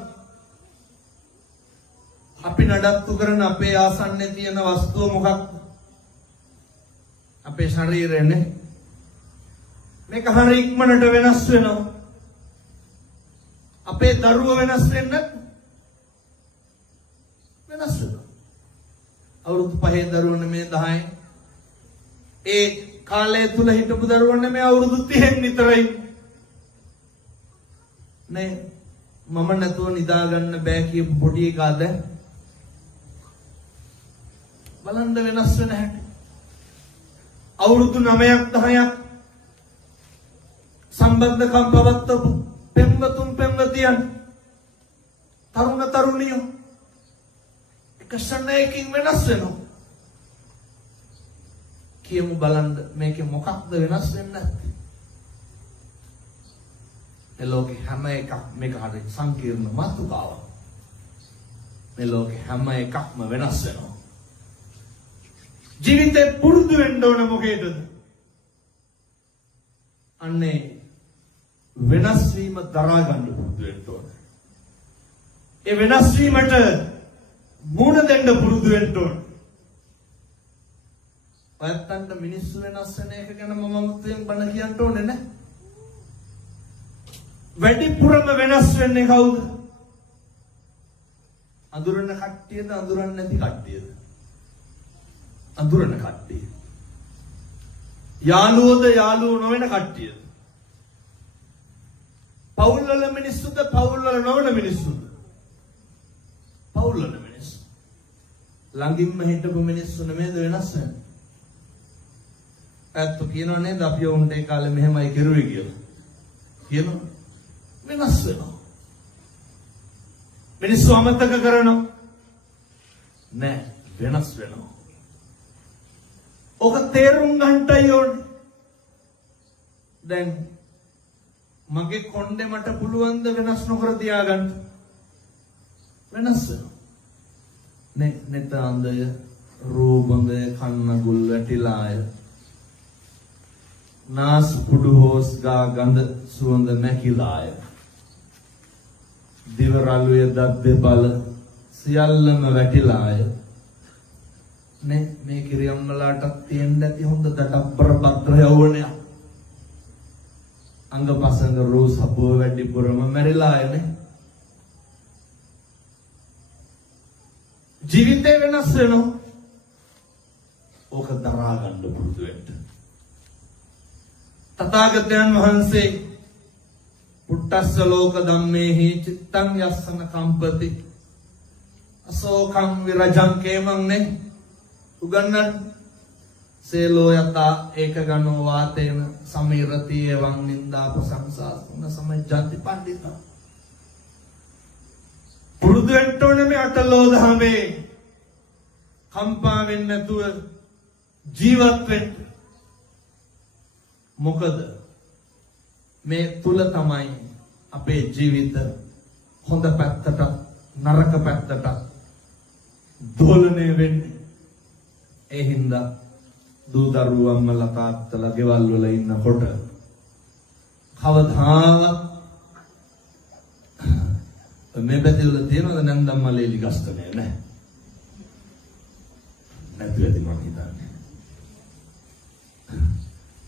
අපි නඩත්තු කරන අපේ ආසන්නයේ තියෙන වස්තුව මොකක්ද? අපේ ශරීරයනේ. මේක හරිය ඉක්මනට වෙනස් වෙනවා. අපේ දරුවෝ වෙනස් වෙන්න වෙනස් වෙනවා. අවුරුදු 5 දරුවෝ නෙමේ 10. ඒ කාලය තුල හිටපු දරුවෝ නෙමේ අවුරුදු 30න් විතරයි. නේ මම නැතුව නිදා ගන්න බෑ කියපු පොඩි එකාද බලන්න වෙනස් වෙන හැටි. අවුරුදු 9ක් 10ක් සම්බන්ධකම් පවත්වපු පෙම්වතුන් පෙම්වතියන් තරුණ තරුණියෝ එක ශරණයකින් වෙනස් වෙනවා. කියමු බලන්න මේකේ මොකක්ද වෙනස් වෙන්නේ නැත්තේ? මේ ලෝකේ හැම එකක් මේක හරි සංකීර්ණ මාතෘකාවක්. මේ ලෝකේ හැම එකක්ම වෙනස් වෙනවා. ජීවිතේ පුරුදු වෙන්න ඕන මොකේද? අන්නේ වෙනස් වීම දරා ගන්න පුරුදු වෙන්න ඕන. ඒ වෙනස් වීමට මුණ දෙන්න පුරුදු වෙන්න ඕන. ඔයත්තන්ට මිනිස්සු වෙනස් වෙන එක ගැන මම මුතුයෙන් බණ කියන්න ඕනේ නැහැ. වැඩිපුරම වෙනස් වෙන්නේ කවුද? අඳුරන කට්ටියද අඳුරන්නේ නැති කට්ටියද? අඳුරන කට්ටිය. යාළුවෝද යාළුවෝ නොවන කට්ටියද? පවුල් වල මිනිස්සුද පවුල් වල නොවන මිනිස්සුද? පවුල් වල මිනිස්සු. ළඟින්ම හිටපු මිනිස්සු නෙමෙයිද වෙනස් වෙන්නේ? ඇත්ත කියනව නේද අපි උන්ට ඒ කාලේ මෙහෙමයි කරුවේ කියලා. කියනවා වෙනස් වෙනවා. මිනිස්සු අමතක කරනවා. නෑ වෙනස් වෙනවා. ඔක තේරුම් ගන්නටයි ඕනේ. දැන් මගේ කොණ්ඩේ මට පුළුවන් ද වෙනස් නොකර තියාගන්න? වෙනස් වෙනවා. නේ නෙතාන්දය රූපඳය කන්නගුල් වැටිලාය නාස් පුඩු හොස් ගා ගඳ සුවඳ මැකිලාය දිව රළුවේ දත් දෙබල සියල්ලම වැටිලාය. නේ මේ කිරියම්මලාටත් තියෙන්න ඇති හොඳ දඩබ්බර භද්‍ර යවණයක්. අංගපසංග රෝස් හබුව වැඩිපුරම මැරිලායනේ. ජීවිතේ වෙනස් වෙනවා. ඕක දරා ගන්න පුරුදු වෙන්න. තථාගතයන් වහන්සේ පුට්ටස්ස ලෝක ධම්මේහි චිත්තං යස්සන කම්පති අසෝකං විරජං කේමංනේ උගන්නන් සේලෝ යතා ඒක ගනෝ වාතේන සමීරති එවං නින්දා ප්‍රශංසාසන සමජ්ජන්ති පණ්ඩිතා. පුරුදු වෙන්න ඕනේ මේ අටලෝ දහමේ කම්පා වෙන්නේ නැතුව ජීවත් වෙන්න. මොකද මේ තුල තමයි අපේ ජීවිත හොඳ පැත්තට නරක පැත්තට දෝලණය වෙන්නේ. ඒ හින්දා දූ දරුවෝ අම්මලා තාත්තලා ගෙවල් වල ඉන්නකොට කවදාවත් මේ පැති වල තියෙනවද නැන්දම් මලේලි ගස්තනේ නැහැ. නැතුවද මම හිතන්නේ.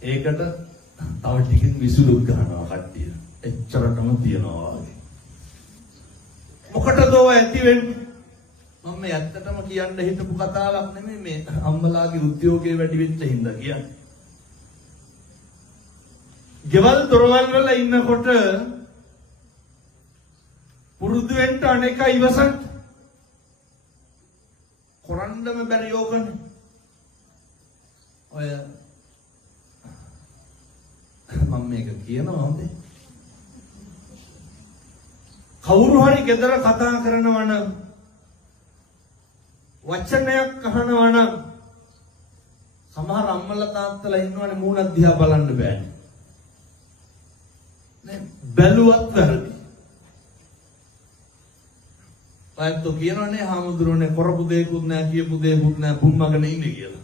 ඒකට තව ටිකකින් විසුලුත් ගන්නවා කට්ටිය. එච්චරටම තියනවා වගේ. මොකටද ඔය ඇති වෙන්නේ? මම මේ ඇත්තටම කියන්න හිතපු කතාවක් නෙමෙයි මේ අම්මලාගේ උද්‍යෝගයේ වැඩි වෙච්ච හින්දා කියන්නේ. ගෙවල් දොරවල් වල ඉන්නකොට පුරුදු වෙන්න අනේක ඉවසන් කරන්නම බැරි යෝගනේ. ඔය මම මේක කියනවා හොඳේ. කවුරු හරි ගෙදර කතා කරනවා නම් වචනයක් අහනවා නම් සමහර අම්මලා තාත්තලා ඉන්නවනේ මූණ දිහා බලන්න බෑනේ. නේ බැලුවත් වැරදි. අයත් කියනවනේ හාමුදුරනේ කරපු දෙයක්වත් නැහැ කියපු දෙයක්වත් නැහැ බුම්මගෙන ඉන්නේ කියලා.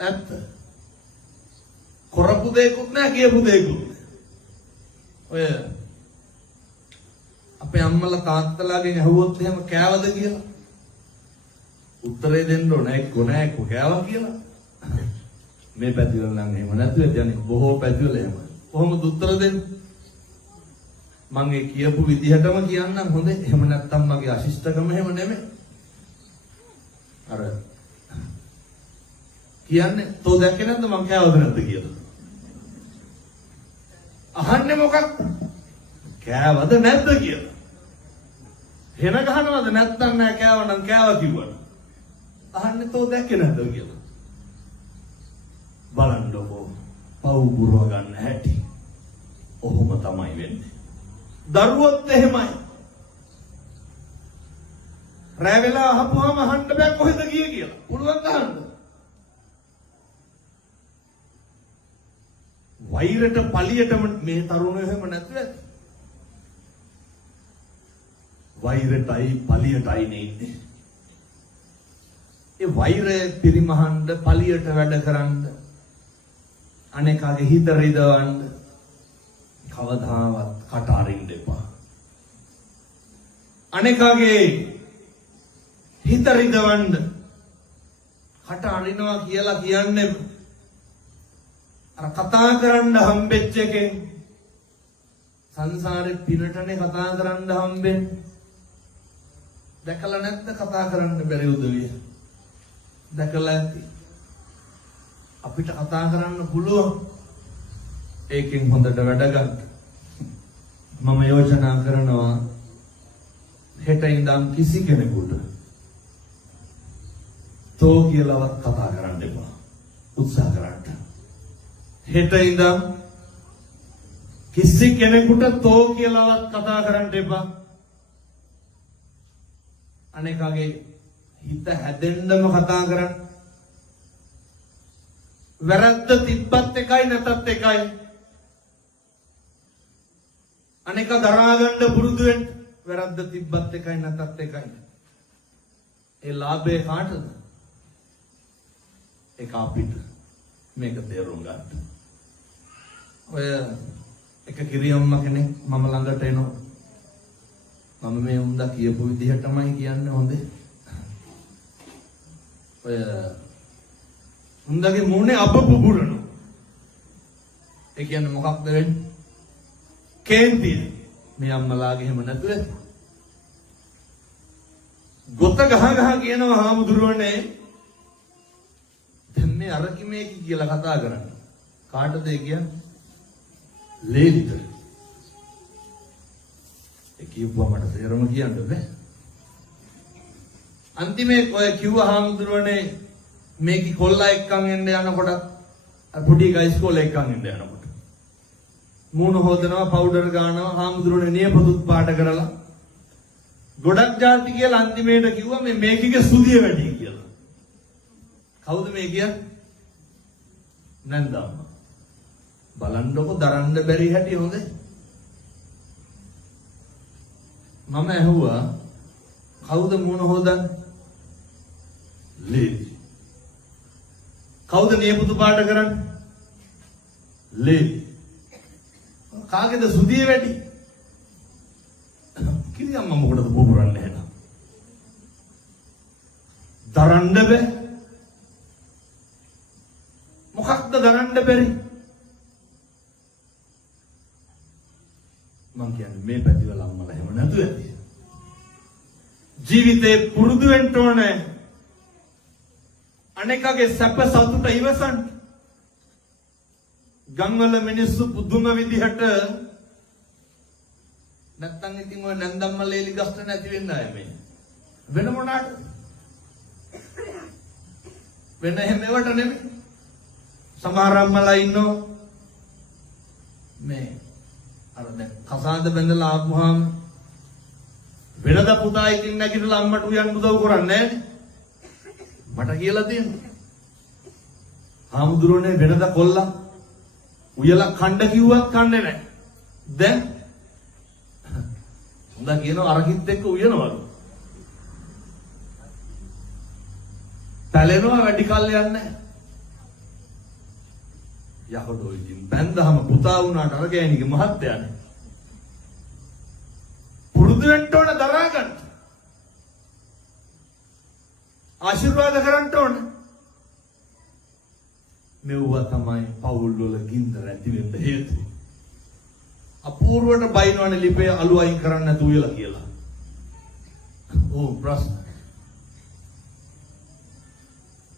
ඇත්ත. කරපු දෙයක්වත් නැහැ කියපු දෙයක්වත් නැහැ. ඔය අපේ අම්මලා තාත්තලාගෙන් අහුවොත් එහෙම කෑවද කියලා උත්තරේ දෙන්න ඕනේ නෑ කෑවා කියලා. මේ පැතිවල නම් එහෙම නැතුව යන්නේ බොහෝ පැතිවල එහෙම. කොහොමද උත්තර දෙන්නේ? මම ඒ කියපු විදිහටම කියන්නම් හොඳේ. එහෙම නැත්තම් මගේ අශිෂ්ටකම එහෙම නෙමෙයි. අර කියන්නේ තෝ දැක්කේ නැද්ද මං කෑවද නැද්ද කියලා. අහන්නේ මොකක්ද? කෑවද නැද්ද කියලා. හෙන ගහනවද නැත්තම් නෑ කෑවනම් කෑවා කිව්වනම්. අහන්නේ තෝ දැක්කේ නැද්ද කියලා. බලන්නකෝ පව් පුරව ගන්න හැටි. ඔහොම තමයි වෙන්නේ. දරුවොත් එහෙමයි. රැ වෙලා අහපුවාම අහන්න බෑ කොහෙද ගියේ කියලා. පුළුවන් අහන්න. වෛරයට පලියටම මේ තරුණයෝ එහෙම නැතුව ඇති. වෛරයටයි පලියටයි නෙන්නේ. ඒ වෛරය පිරිමහන්න පලියට වැඩ කරන්න අනේකගේ හිත රිදවන්න කවදාවත් කට අරින්න එපා. අනේකගේ හිත රිදවන්න කට අරිනවා කියලා කියන්නේ අර කතා කරන්න හම්බෙච්ච එකෙන් සංසාරේ පිනටනේ කතා කරන්න හම්බෙන්නේ. දැකලා නැද්ද කතා කරන්න බැරි උදවිය? දැකලා ඇති. අපිට කතා කරන්න පුළුවන්. ඒකෙන් හොඳට වැඩ ගන්න. මම යෝජනා කරනවා හෙට ඉඳන් කිසි කෙනෙකුට තෝ කියලාවත් කතා කරන්න එපා. උත්සාහ කරන්න. හෙට ඉඳන් කිසි කෙනෙකුට තෝ කියලාවත් කතා කරන්න එපා. අනේකගේ හිත හැදෙන්නම කතා කරන්න. වැරද්ද තිබ්බත් එකයි නැතත් එකයි. අනේක දරා ගන්න පුරුදු වෙන්න. වැරද්ද තිබ්බත් එකයි නැතත් එකයි. ඒ ලාභේ කාටද? ඒක අපිට. මේක තේරුම් ගන්න. ඔය එක කිරියම්ම කෙනෙක් මම ළඟට එනවා. මම මේ උන්දා කියපු විදිහටමයි කියන්නේ හොඳේ. ඔය උන්දගේ මූණේ අප පුපුරනවා. ඒ කියන්නේ මොකක්ද වෙන්නේ? කේන්තිය. මේ අම්මලාගේ එහෙම නැතුව ගොත ගහ කියනවා හාමුදුරුවනේ දැන් මේ අරකි මේකි කියලා කතා කරන්නේ. කාටද ඒ කියන්නේ? ලේලිට. ඒ කිව්වා මට තේරම කියන්න බෑ. අන්තිමේ ඔය කිව්ව හාමුදුරුවනේ මේකි කොල්ලා එක්කන් එන්න යනකොට පොඩි ගා ඉස්කෝලේ එක්කන් එන්න යනකොට මූණ හොදනවා පවුඩර් ගානවා හාමුදුරුවනේ නියපොතුත් පාට කරලා ගොඩක් ಜಾති කියලා අන්තිමේට කිව්වා මේ මේකිගේ සුදිය වැඩි කියලා. කවුද මේ කියන්නේ? නන්දම්ම. බලන්නකො දරන්න බැරි හැටි හොඳේ. මම ඇහුවා කවුද මුණ හොදන්නේ? ලේ. කවුද නියපොතු පාට කරන්නේ? ලේ. කාගේද සුදිය වැඩි? කිරියම්ම මොකටද පුපුරන්නේ එහෙනම්? දරන්න බෑ. මොකක්ද දරන්න බැරි? මං කියන්නේ මේ පැතිවල අම්මලා එහෙම නැතුව ඇති. ජීවිතේ පුරුදු වෙන්න ඕනේ. අනේකගේ සැප සතුට ඉවසන්න. ගම්වල මිනිස්සු පුදුම විදිහට නැත්තම් ඉතින් ඔය නැන්දම්ම ලේලි ගස්ත නැති වෙන්න ආයේ මේ. වෙන මොනාට? වෙන එහෙම ඒවට නෙමෙයි. සමහර අම්මලා ඉන්නෝ මේ අර දැන් කසාද බැඳලා ආපුවාම වෙනද පුතා ඉතින් නැගිටලා අම්මට උයන් උදව් කරන්නේ නැහැනේ. මට කියලා තියෙනවා. ආමුදුරනේ වෙනද කොල්ලා උයලා කණ්ඩ කිව්වත් කන්නේ නැහැ. දැන් හොඳ කියනවා අරකිත් එක්ක උයනවලු. පැලෙනවා වැඩි කල් යන්නේ නැහැ. යහොදෝ ඉතින් බැන්දහම පුතා වුණාට අර ගෑණිගේ මහත්තයානේ. පුරුදු වෙන්න ඕන දරා ගන්න. ආශිර්වාද කරන්න ඕන. මෙව්වා තමයි පවුල් වල ගින්දර ඇති වෙන්න හේතුව. අපූර්වට බයිනවනේ ලිපේ අලු අයින් කරන්න නැතුව ඉලා කියලා. ඕ ප්‍රශ්න.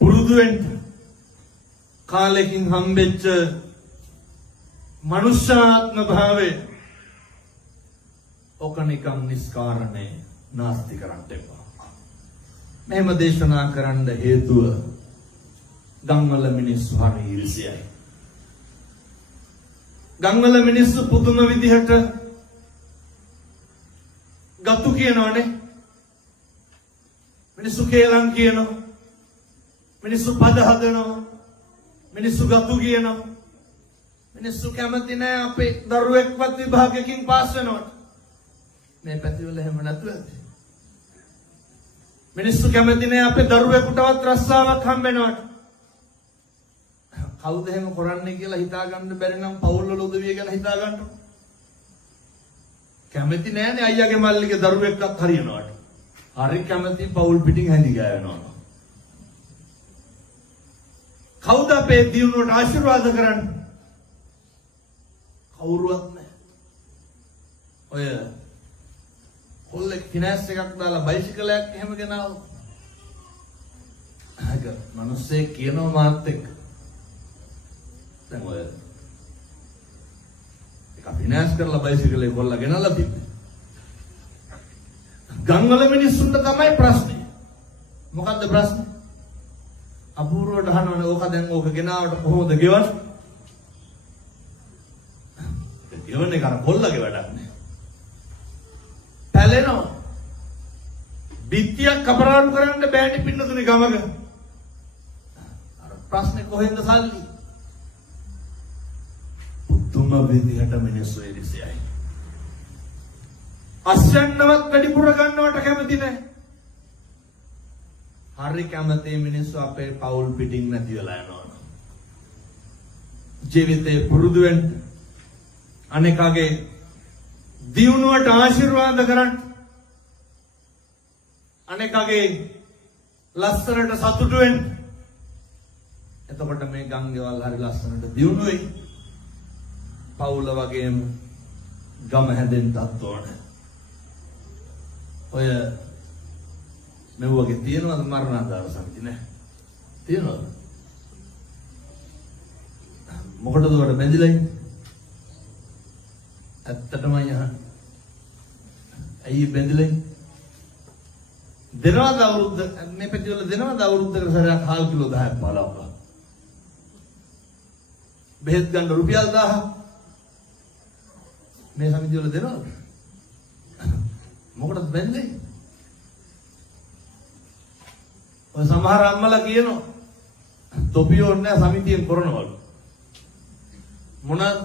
පුරුදු වෙන්න කාලෙකින් හම්බෙච්ච මනුෂ්‍යාත්ම භාවය ඔක නිකම් නිස්කාරණේ නාස්ති කරන්න එපා. මෙහෙම දේශනා කරන්න හේතුව ගම්වල මිනිස්සු හරි ඉරිසියයි. ගම්වල මිනිස්සු පුදුම විදිහට ගතු කියනවනේ. මිනිස්සු කේලම් කියනවා. මිනිස්සු පද හදනවා. මිනිස්සු ගතු කියනවා. මිනිස්සු කැමති නෑ අපේ දරුවෙක්වත් විභාගයකින් පාස් වෙනවට. මේ පැතිවල එහෙම නැතුව ඇති. මිනිස්සු කැමති නෑ අපේ දරුවෙකුටවත් රස්සාවක් හම්බෙනවට. කවුද එහෙම කරන්නේ කියලා හිතා ගන්න බැරි නම් පවුල් වල උදවිය ගැන හිතා ගන්න. කැමති නෑනේ අයියාගේ මල්ලිගේ දරුවෙක්වත් හරියනවට. හරි කැමති පවුල් පිටින් හැඳි ගෑවෙනවා. කවුද අපේ දියුණුවට ආශිර්වාද කරන්නේ? කවුරුවත් නැහැ. ඔය කොල්ලෙක් ෆිනෑන්ස් එකක් දාලා බයිසිකලයක් එහෙම ගෙනාවොත් අහක මිනිස්සේ කියනවා මාත් එක්ක. දැන් ඔය එක ෆිනෑන්ස් කරලා බයිසිකලේ කොල්ලා ගෙනල්ලා තිබ්බේ. ගම්වල මිනිස්සුන්ට තමයි ප්‍රශ්නේ. මොකද්ද ප්‍රශ්නේ? අපූර්වට අහනවනේ ඕක දැන් ඕක ගෙනාවට කොහොමද ගෙවන්නේ? ගෙවන්නේ කර කොල්ලගේ වැඩක් නේ. පැලෙනවා. බිත්තියක් කපරාණු කරන්න බෑනේ පින්නතුනේ ගමක. අර ප්‍රශ්නේ කොහෙන්ද සල්ලි? පුදුම විදිහට මිනිස්සු එරිසයයි. අස්සන්නවත් වැඩිපුර ගන්නවට කැමති නැහැ. හරි කැමති මිනිස්සු අපේ පවුල් පිටින් නැති වෙලා යනවා. ජීවිතේ පුරුදු වෙන්න අනේකගේ දියුණුවට ආශිර්වාද කරන්න අනේකගේ ලස්සනට සතුටු වෙන්න. එතකොට මේ ගංගේවල් හරි ලස්සනට දියුණු වෙයි. පවුල වගේම ගම හැදෙන්නත් ඕනේ. ඔය මේ වගේ තියෙනවද මරණාසන්න සමිති නෑ? තියෙනවද? මොකටද උඩ බැඳිලා ඉන්නේ? ඇත්තටම අහන්න. ඇයි බැඳිලා ඉන්නේ? දෙනවද අවුරුද්ද මේ පැතිවල දෙනවද අවුරුද්දකට සැරයක් හාල් කිලෝ 10ක් 15ක්? බෙහෙත් ගන්න රුපියල් 1000ක් මේ සමිතිය වල දෙනවද? මොකටද බැඳිලා? ඔය සමහර අම්මලා කියනවා තොපි ඕනේ නැහැ සමිතියෙන් කරනවලු. මොනවාද?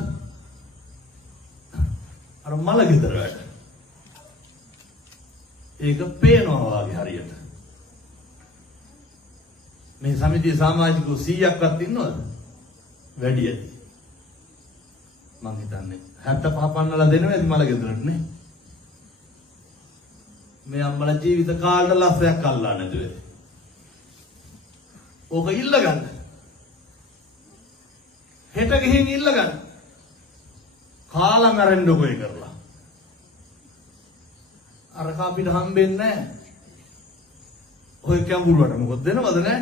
අර මල ගෙදර වැඩ. ඒක පේනවා වගේ හරියට. මේ සමිතිය සමාජිකව 100ක්වත් ඉන්නවද? වැඩි ඇති. මම හිතන්නේ 75 පන්නලා දෙනවා ඇති මල ගෙදරට නේ. මේ අම්මලා ජීවිත කාලෙට ලස්සයක් අල්ලා නැතුව. ඕක ඉල්ල ගන්න. හෙට ගිහින් ඉල්ල ගන්න. කාලා මැරෙන්නකො ඒ කරලා. අර කාපිට හම්බෙන්නේ නැහැ. ඔය කැඹුරුවට මොකද දෙනවද නැහැ?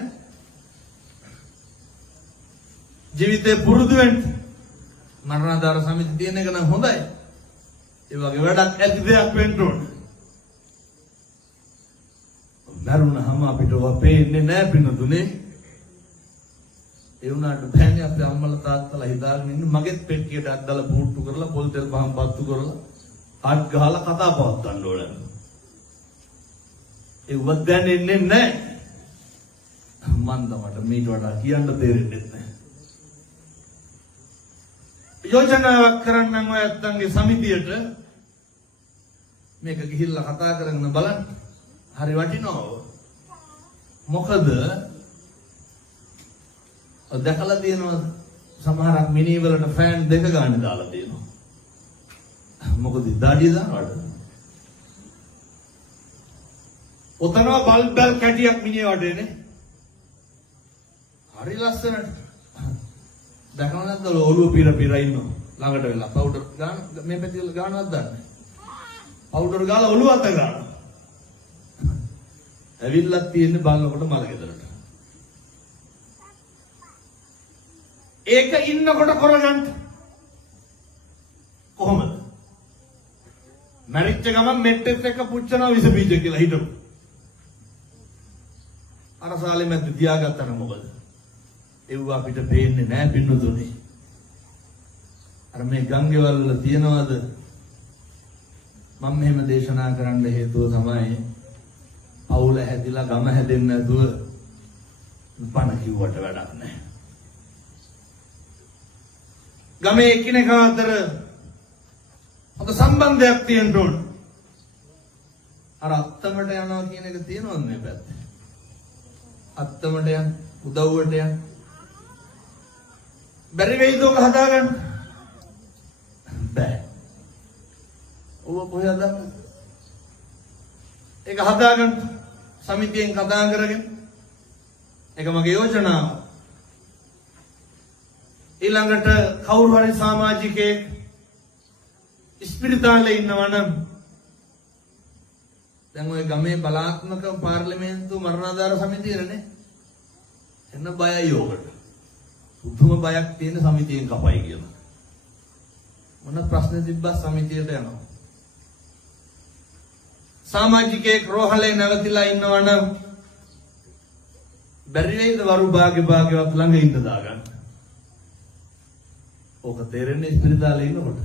ජීවිතේ පුරුදු වෙන්න. මරණාධාර සමිති තියෙන එක නම් හොඳයි. ඒ වගේ වැඩක් ඇති දෙයක් වෙන්න ඕන. මරුණාම අපිට වපේන්නේ නැහැ පින්නතුනේ. ඒ වුණාට බෑනේ අපේ අම්මලා තාත්තලා හිතාගෙන ඉන්න මගෙත් පෙට්ටියට අද්දලා බූට්ටු කරලා පොල් තෙල් පහන් පත්තු කරලා අත් ගහලා කතා පවත්වන්න ඕන. ඒ වත් දැනෙන්නේ නැහැ. මන්දමට මීට වඩා කියන්න තේරෙන්නේ නැහැ. යෝජනාවක් කරන්නම් ඔය ඇත්තන්ගේ සමිතියට මේක ගිහිල්ලා කතා කරගෙන බලන්න. හරි වටිනවා. මොකද දැකලා තියෙනවා සමහරක් මිනි වලට ෆෑන් දෙක ගන්න දාලා තියෙනවා. මොකද දාඩිය දානවද? ඔතනවා බල්බ් බල් කැටියක් මිනිහ වටේනේ. හරි ලස්සනට. දැකලා නැද්ද ඔළුව පිර ඉන්නවා ළඟට වෙලා පවුඩර් ගන්න මේ පැති වල ගන්නවත් දන්නේ. පවුඩර් ගාලා ඔළුව අත ගන්නවා. ඇවිල්ලා තියෙන්නේ බලනකොට මල ගෙදරට. ඒක ඉන්නකොට කරගන්න කොහොමද? මැරිච්ච ගමන් මෙට්ටෙත් එක පුච්චනවා විස බීජ කියලා හිතමු. අර සාලේ මැද තියාගත්තා මොකද? ඒව අපිට පේන්නේ නැහැ පින්නතුනේ. අර මේ ගංගේවල් වල තියනවාද? මම මෙහෙම දේශනා කරන්න හේතුව තමයි පවුල හැදිලා ගම හැදෙන්නේ නැතුව පණ කිව්වට වැඩක් නැහැ. ගමේ එකිනෙකා අතර හොඳ සම්බන්ධයක් තියෙන්න ඕන. අර අත්තමට යනවා කියන එක තියෙනවද මේ පැත්තේ? අත්තමට යන උදව්වට යන බැරි වෙයිද ඔක හදාගන්න? බෑ. ඔබ කොහෙද? ඒක හදාගන්න සමිතියෙන් කතා කරගෙන ඒක මගේ යෝජනාව. ඊළඟට කවුරු හරි සමාජිකයෙක් ඉස්පිරිතාලේ ඉන්නවා නම් දැන් ඔය ගමේ බලාත්මක පාර්ලිමේන්තු මරණාධාර සමිතියනේ එන්න බයයි ඕකට. පුදුම බයක් තියෙන සමිතියෙන් කපයි කියලා. මොන ප්‍රශ්න තිබ්බා සමිතියට යනවා. සමාජිකයෙක් රෝහලේ නැවතිලා ඉන්නවා නම් බැරි වේද වරු භාග්‍යවත් ළඟ ඉඳ දාගන්න. ඕක තේරෙන්නේ ඉස්පිරිතාලේ ඉන්නකොට.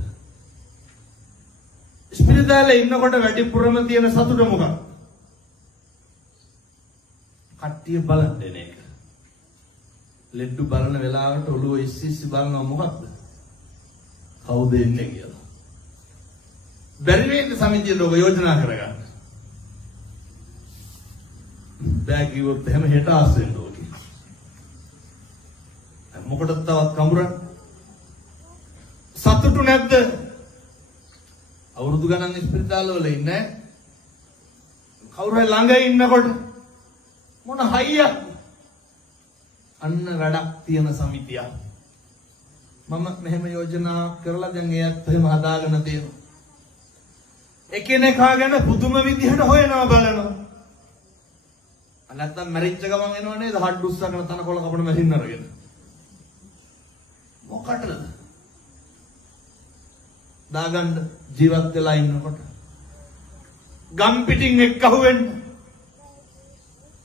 ඉස්පිරිතාලේ ඉන්නකොට වැඩිපුරම තියෙන සතුට මොකක්ද? කට්ටිය බලන් දෙන එක. ලෙඩ්ඩු බලන වෙලාවට ඔළුව ඉස්සි බලනවා මොකක්ද? කවුද එන්නේ කියලා. බැරි වේද සමිතියට ඔබ යෝජනා කරගන්න. බෑ කිව්වොත් එහෙම හෙට ආස් වෙන්න ඕනේ. මොකටද තවත් කඹරන්නේ? සතුටු නැද්ද? අවුරුදු ගණන් ඉස්පිරිතාල වල ඉන්නේ කවුරු හරි ළඟ ඉන්නකොට මොන හයියක් අන්න වැඩක් තියෙන සමිතියක්. මම මෙහෙම යෝජනා කරලා දැන් ඒත් එහෙම හදාගෙන තියෙනවා. එකිනෙකා ගැන පුදුම විදිහට හොයනවා බලනවා. නැත්තම් මැරිච්ච ගමන් එනව නේද හඩ්ඩුස්සගෙන තනකොළ කපන මැෂින් අරගෙන. මොකටද? දාගන්න ජීවත් වෙලා ඉන්නකොට ගම් පිටින් එක්කහුව වෙන්න.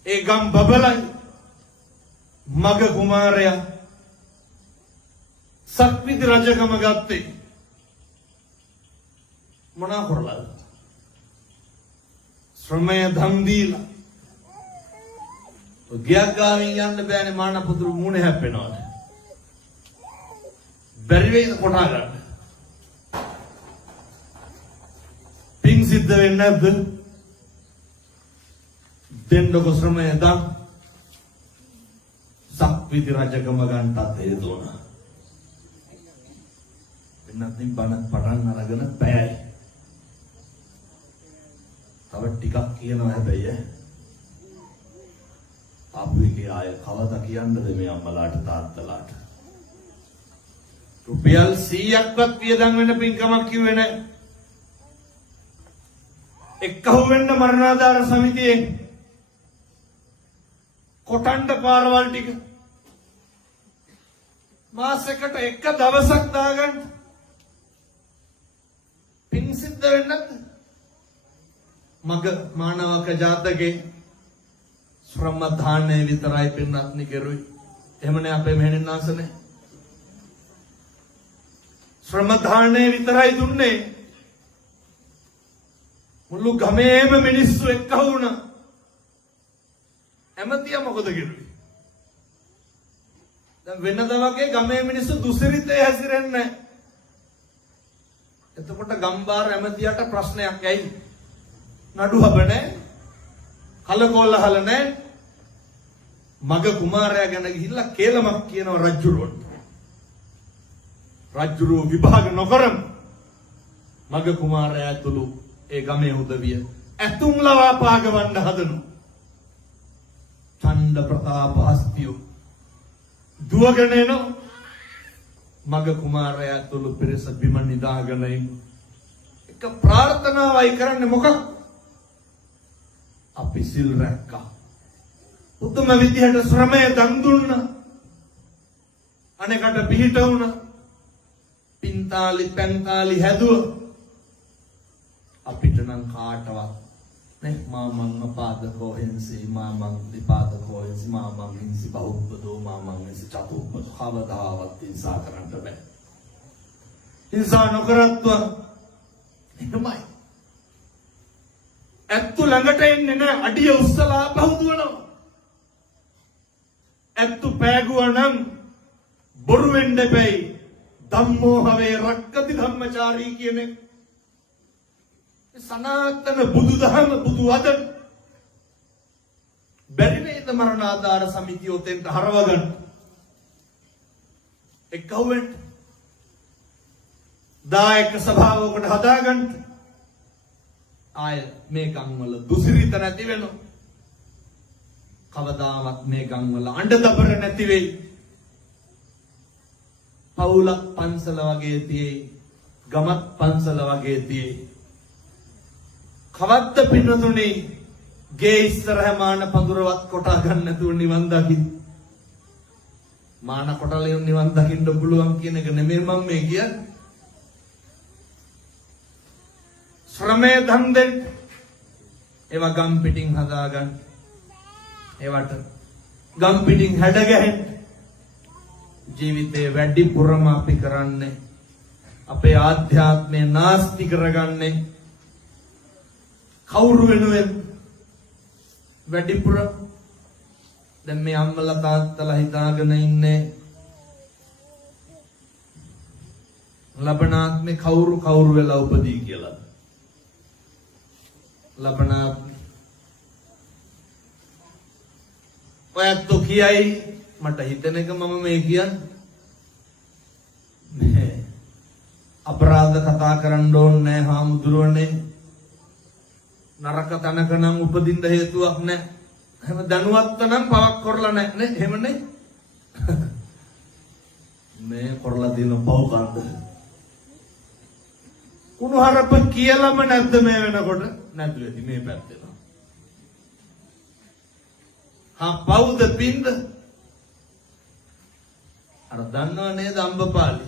ඒ ගම් බබලයි මග කුමාරයා සක්විති රජකම ගත්තේ මොනා කරලාද? ශ්‍රමය ධම් දීලා. ගියක් ගාමින් යන්න බෑනේ මාන පුතුරු මූණේ හැප්පෙනවද? බැරි වෙයිද කොටා ගන්න? පිං සිද්ධ වෙන්නේ නැද්ද? දෙන්නකො ශ්‍රමය දන් සක්විති රජකම ගන්නටත් හේතු වුණා. වෙනත් බණ පටන් අරගෙන පැයයි. තව ටිකක් කියනවා හැබැයි අපි එකේ ආය කවදා කියන්නද මේ අම්මලාට තාත්තලාට. රුපියල් 100ක්වත් වියදම් වෙන පින්කමක් කිව්වේ නැහැ. එක්කහුව වෙන්න මරණාධාර සමිතියෙන් කොටණ්ඩ පාරවල් ටික මාසෙකට එක දවසක් දාගන්න පින් සිද්ධ වෙන්නත් මග මානවක ජාතකේ ශ්‍රම දානය විතරයි පින්නත්නි කෙරුවේ. එහෙමනේ අපේ මෙහෙණින් ආසනේ. ශ්‍රම දානය විතරයි දුන්නේ. මුළු ගමේම මිනිස්සු එක්ක වුණා. ඇමතියා මොකද කිව්වේ? දැන් වෙනද වගේ ගමේ මිනිස්සු දුසිරිතේ හැසිරෙන්නේ නැහැ. එතකොට ගම්බාර ඇමතියට ප්‍රශ්නයක් ඇයි? නඩු හබ නැහැ. කලකොල්ලහල නැහැ. මග කුමාරයා ගැන ගිහිල්ලා කේලමක් කියනවා රජුරවන්ට. රජුරෝ විභාග නොකරම මග කුමාරයා ඇතුළු ඒ ගමේ උදවිය ඇතුම් ලවා පාගවන්න හදනු. ඡණ්ඩ ප්‍රතාප හස්තියෝ දුවගෙන එන මග කුමාරයා ඇතුළු පිරිස බිම නිදාගෙන ඉන්න. එක ප්‍රාර්ථනාවයි කරන්නේ මොකක්? අපි සිල් රැක්කා. උතුම විදිහට ශ්‍රමය දන් දුන්නා. අනේකට පිහිට වුණා. පින්තාලි පැන්තාලි හැදුවා. අපිට නම් කාටවත් නේ මාමං අපාදකෝ හින්සි මාමං විපාදකෝ හින්සි මාමං හින්සි බහුපදෝ මාමං හින්සි චතුප්පදෝ කවදාවත් හිංසා කරන්න බෑ. හිංසා නොකරත්වා එහෙමයි. ඇත්තු ළඟට එන්නේ නැහැ. අඩිය උස්සලා බහුදුවනවා. ඇත්තු පෑගුවා නම් බොරු වෙන්න බෑයි. ධම්මෝ හවේ රක්කති ධම්මචාරී කියන්නේ සනාතන බුදුදහම බුදු වදන බැරි නේද මරණාධාර සමිතිය උතෙන්ට හරවගන්න. එක්කවෙන්න දායක සභාවකට හදාගන්න. ආය මේ ගම්වල දුසිරිත නැති වෙනවා. කවදාවත් මේ ගම්වල අඬදබර නැති වෙයි. පවුලක් පන්සල වගේ තියෙයි. ගමත් පන්සල වගේ තියෙයි. කවද්ද පින්නතුනේ ගේ ඉස්සරහ මාන පඳුරවත් කොටා ගන්න නැතුව නිවන් දකින්න. මාන කොටලින් නිවන් දකින්න පුළුවන් කියන එක නෙමෙයි මම මේ කියන්නේ. ශ්‍රමය දන් දෙන්න. ඒවා ගම් පිටින් හදාගන්න. ඒවට ගම් පිටින් හැඩ ගැහෙන්න. ජීවිතේ වැඩිපුරම අපි කරන්නේ අපේ ආධ්‍යාත්මය නාස්ති කරගන්නේ කවුරු වෙනුවෙන් වැඩිපුර. දැන් මේ අම්මලා තාත්තලා හිතාගෙන ඉන්නේ ලබනාත්මේ කවුරු වෙලා උපදී කියලා. ලබනාත්මේ ඔයත් කියයි මට හිතෙන එක මම මේ කියන්නේ අපරාධ කතා කරන්න ඕනේ නැහැ හාමුදුරුවනේ. නරක තැනක නම් උපදින්න හේතුවක් නැහැ. එහෙම දැනුවත් නම් පවක් කරලා නැහැ නේ. එහෙමනේ. මේ කරලා දින පව කාන්ද. කුණුහරුප කියලාම නැද්ද මේ වෙනකොට? නැද්ද වෙති මේ පැත්තේ. හා පවුද පින්ද? අර දන්නව නේද අම්බපාලි?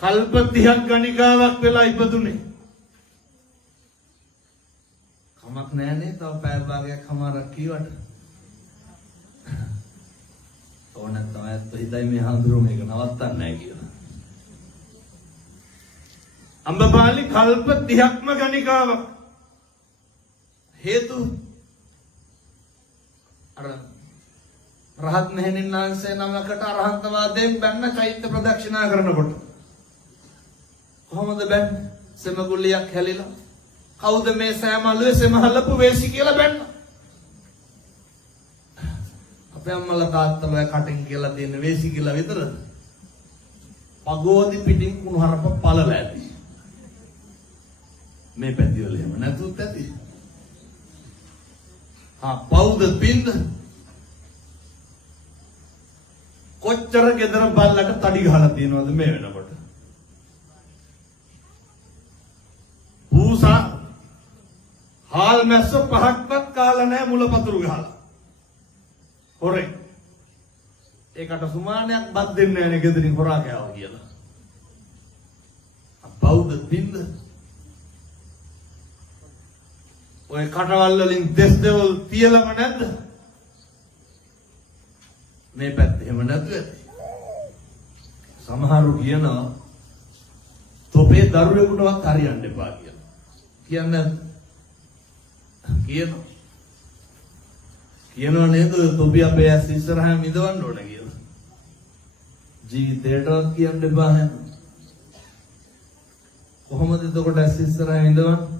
කල්ප 30ක් ගණිකාවක් වෙලා ඉපදුනේ. කමක් නැහැ නේ තව පැය භාගයක් හමාරක් කීවට. ඕනත් තමයි හිතයි මේ හඳුරු මේක නවත්තන්නේ නැහැ කියලා. අම්බපාලි කල්ප 30ක්ම ගණිකාවක්. හේතු අර රහත් මෙහෙණින් වහන්සේ නමකට අරහන්තවාදයෙන් බැන්න චෛත්‍ය ප්‍රදක්ෂිනා කරනකොට කොහොමද බැන්නේ? සෙමගුලියක් හැලිලා කවුද මේ සෑමල්ලුවේ සෙමහල්ලපු වේසි කියලා බැන්න. අපේ අම්මලා තාත්තලා කටින් කියලා දෙන වේසි කියලා විතරද? පගෝදි පිටින් කුණු හරප පළල ඇති. මේ පැතිවල එහෙම නැතුත් ඇති. පවුද පින්ද කොච්චර ගෙදර බල්ලට තඩි ගහලා තියෙනවද මේ වෙනකොට? පූසා හාල් මැස්ස පහක්වත් කාලා නැහැ මුලපතුරු ගහලා. හොරේ. ඒකට සුමානයක් බත් දෙන්නේ නැහැ නේ ගෙදරින් හොරා කෑවා කියලා. පවුද පින්ද ඔය කටවල් වලින් දෙස් දෙවල් තියලම නැද්ද? මේ පැත්ත එහෙම නැද්ද? සමහරු කියනවා තොපේ දරුවෙකුටවත් හරියන්න එපා කියලා. කියන්නේ කියනවා නේද තොපි අපේ ඇස් ඉස්සරහා මිදවන්න ඕන කියලා. ජීවිතේටවත් කියන්න එපා හැම. කොහොමද එතකොට ඇස් ඉස්සරහා මිදවන්නේ?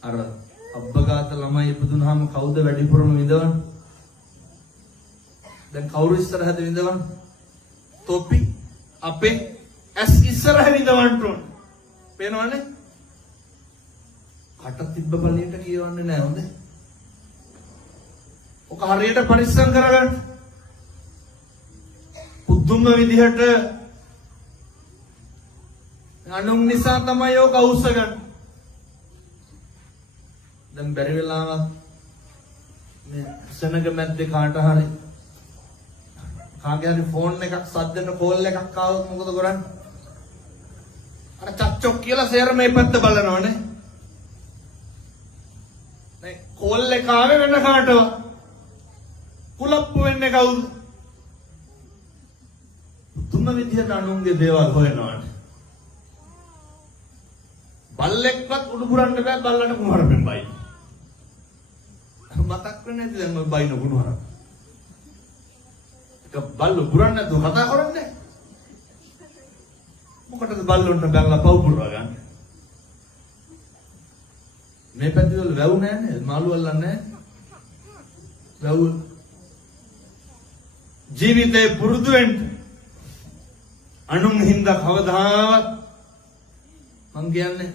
අර අබ්බගාත ළමයි ඉපදුනහම කවුද වැඩිපුරම විඳවන්නේ? දැන් කවුරු ඉස්සරහද විඳවන්නේ? තොපි අපේ ඇස් ඉස්සරහ විඳවන්න ඕන. පේනවනේ? කට තිබ්බ බලයට කියවන්නේ නැහැ හොඳ. ඔක හරියට පරිස්සම් කරගන්න. පුදුම විදිහට අනුන් නිසා තමයි ඔක අවශ්‍යගන්න. දැන් බැරි වෙලාවක් මේ සෙනග මැද්දේ කාට හරි කාගේ හරි ෆෝන් එකක් සද්දෙන කෝල් එකක් ආවොත් මොකද කරන්නේ? අර චච්චොක් කියලා සේර මේ පැත්ත බලනවනේ. මේ කෝල් එක ආවේ වෙන කාටවත්. කුලප්පු වෙන්නේ කවුද? තුම විදියට අනුන්ගේ දේවල් හොයනවානේ. බල්ලෙක්වත් උඩු පුරන්න බෑ බල්ලට කුමාරපෙන් බයි. මතක් වෙන්නේ නැති දැන් මම බයින කුණුහරක්. එක බල්ලු පුරන්න නැතුව කතා කරන්නේ. මොකටද බල්ලොන්ට බැලලා පව් පුරවා ගන්න? මේ පැතිවල වැව් නැහැ නේද? මාළු අල්ලන්නේ නැහැ. වැව් ජීවිතේ පුරුදු වෙන්න අනුන් හින්දා කවදාවත් මං කියන්නේ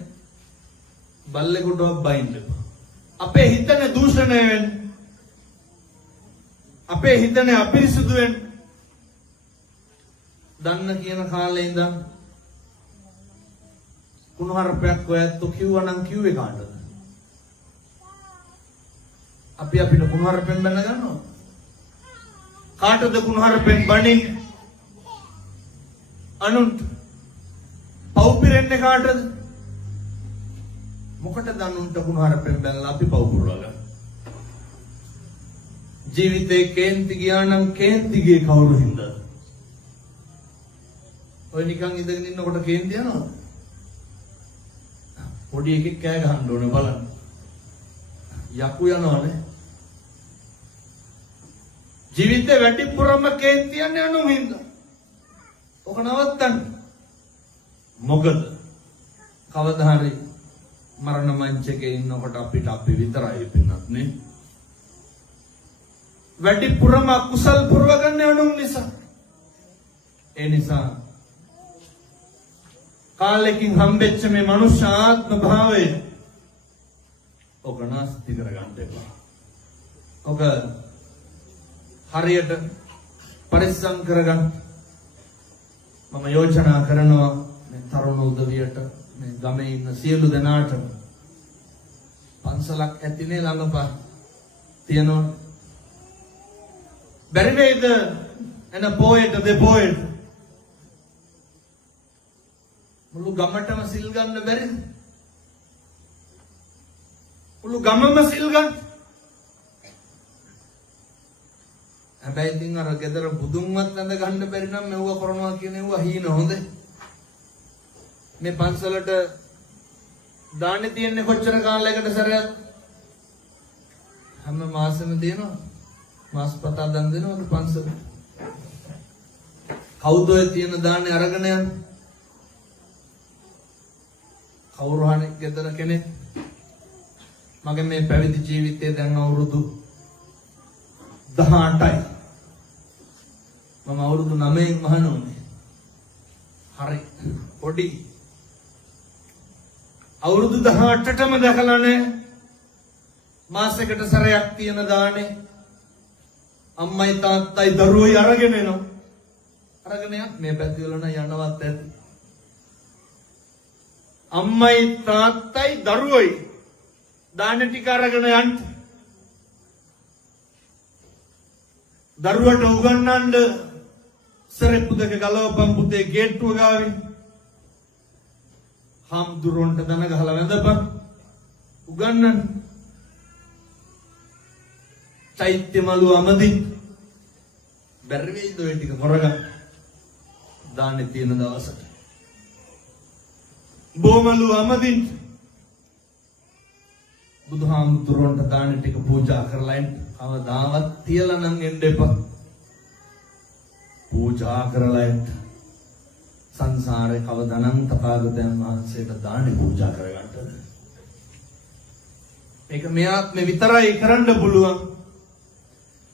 බල්ලෙකුටවත් බයින්න එපා. අපේ හිතනේ දූෂණය වෙන්නේ. අපේ හිතනේ අපිරිසුදු වෙන්නේ. දන්න කියන කාලේ ඉඳන් කුණුහරුපයක් ඔයත් කිව්වනම් කිව්වේ කාටද? අපි අපිට කුණුහරුපෙන් බැන ගන්නවා. කාටද කුණුහරුපෙන් බණින්නේ? අනුන්ට. පව් පිරෙන්නේ කාටද? මොකටද අනුන්ට කුණුහරුපෙන් බැලලා අපි පව් පුරවා ගන්න? ජීවිතේ කේන්ති ගියා නම් කේන්ති ගියේ කවුරු හින්දාද? ඔය නිකන් ඉඳගෙන ඉන්නකොට කේන්ති යනවද? පොඩි එකෙක් කෑ ගහන්න ඕනේ බලන්න. යකු යනවනේ. ජීවිතේ වැඩිපුරම කේන්ති යන්නේ අනුන් හින්දා. ඔක නවත්තන්න. මොකද කවදා හරි මරණ මංචකේ ඉන්නකොට අපිට අපි විතරයි පින්නත් නේ. වැඩිපුරම කුසල් පුරවගන්නේ අනුන් නිසා. ඒ නිසා කාලෙකින් හම්බෙච්ච මේ මනුෂ්‍ය ආත්ම භාවය ඔක නැස්ති කරගන්න එපා. ඔක හරියට පරිස්සම් කරගන්න. මම යෝජනා කරනවා මේ තරුණ උදවියට මේ ගමේ ඉන්න සියලු දෙනාට පන්සලක් ඇතිනේ ළඟපා තියනවා. බැරි වේද එන පොයට දෙපොයට මුළු ගමටම සිල් ගන්න බැරිද? මුළු ගමම සිල් ගන්න. හැබැයි ඉතින් අර ගෙදර බුදුන්වත් ඇඳ ගන්න බැරි නම් මෙව්ව කරනවා කියන ඒවා හීන හොඳේ. මේ පන්සලට දාන්නේ තියන්නේ කොච්චර කාලයකට සැරයක්? හැම මාසෙම දෙනවා. මාස පතා දන් දෙනවද පන්සල? කවුද ඔය තියෙන දාන්නේ අරගෙන යන්නේ? කවුරු හරි ගෙදර කෙනෙක් මගේ මේ පැවිදි ජීවිතේ දැන් අවුරුදු 18යි. මම අවුරුදු 9න් මහණ වුණේ. හරි පොඩි. අවුරුදු 18ටම දැකලා නැහැ. මාසෙකට සැරයක් තියෙන දානේ අම්මයි තාත්තයි දරුවෝයි අරගෙන එනවා. අරගෙන මේ පැති වල නම් යනවත් ඇති. අම්මයි තාත්තයි දරුවෝයි දාන ටික අරගෙන යන්න. දරුවට උගන්වන්න සරෙප්පු දෙක ගලවපන් පුතේ ගේට්ටුව ගාවින්. හාමුදුරුවන්ට දන ගහලා වැඳපන් උගන්වන්න. චෛත්‍ය මලු අමදින් බැරි වෙයිද ඔය ටික කරගන්න දාන්නේ තියෙන දවසට. බොමලු අමදින් බුදුහාමුදුරුවන්ට දාන ටික පූජා කරලා එන්න. කවදාවත් තියලා නම් එන්න එපා. පූජා කරලා එන්න. සංසාරේ කවදානම් තථාගතයන් වහන්සේට දාන පූජා කරගන්නද? මේක මෙයාත් මේ විතරයි කරන්න පුළුවන්.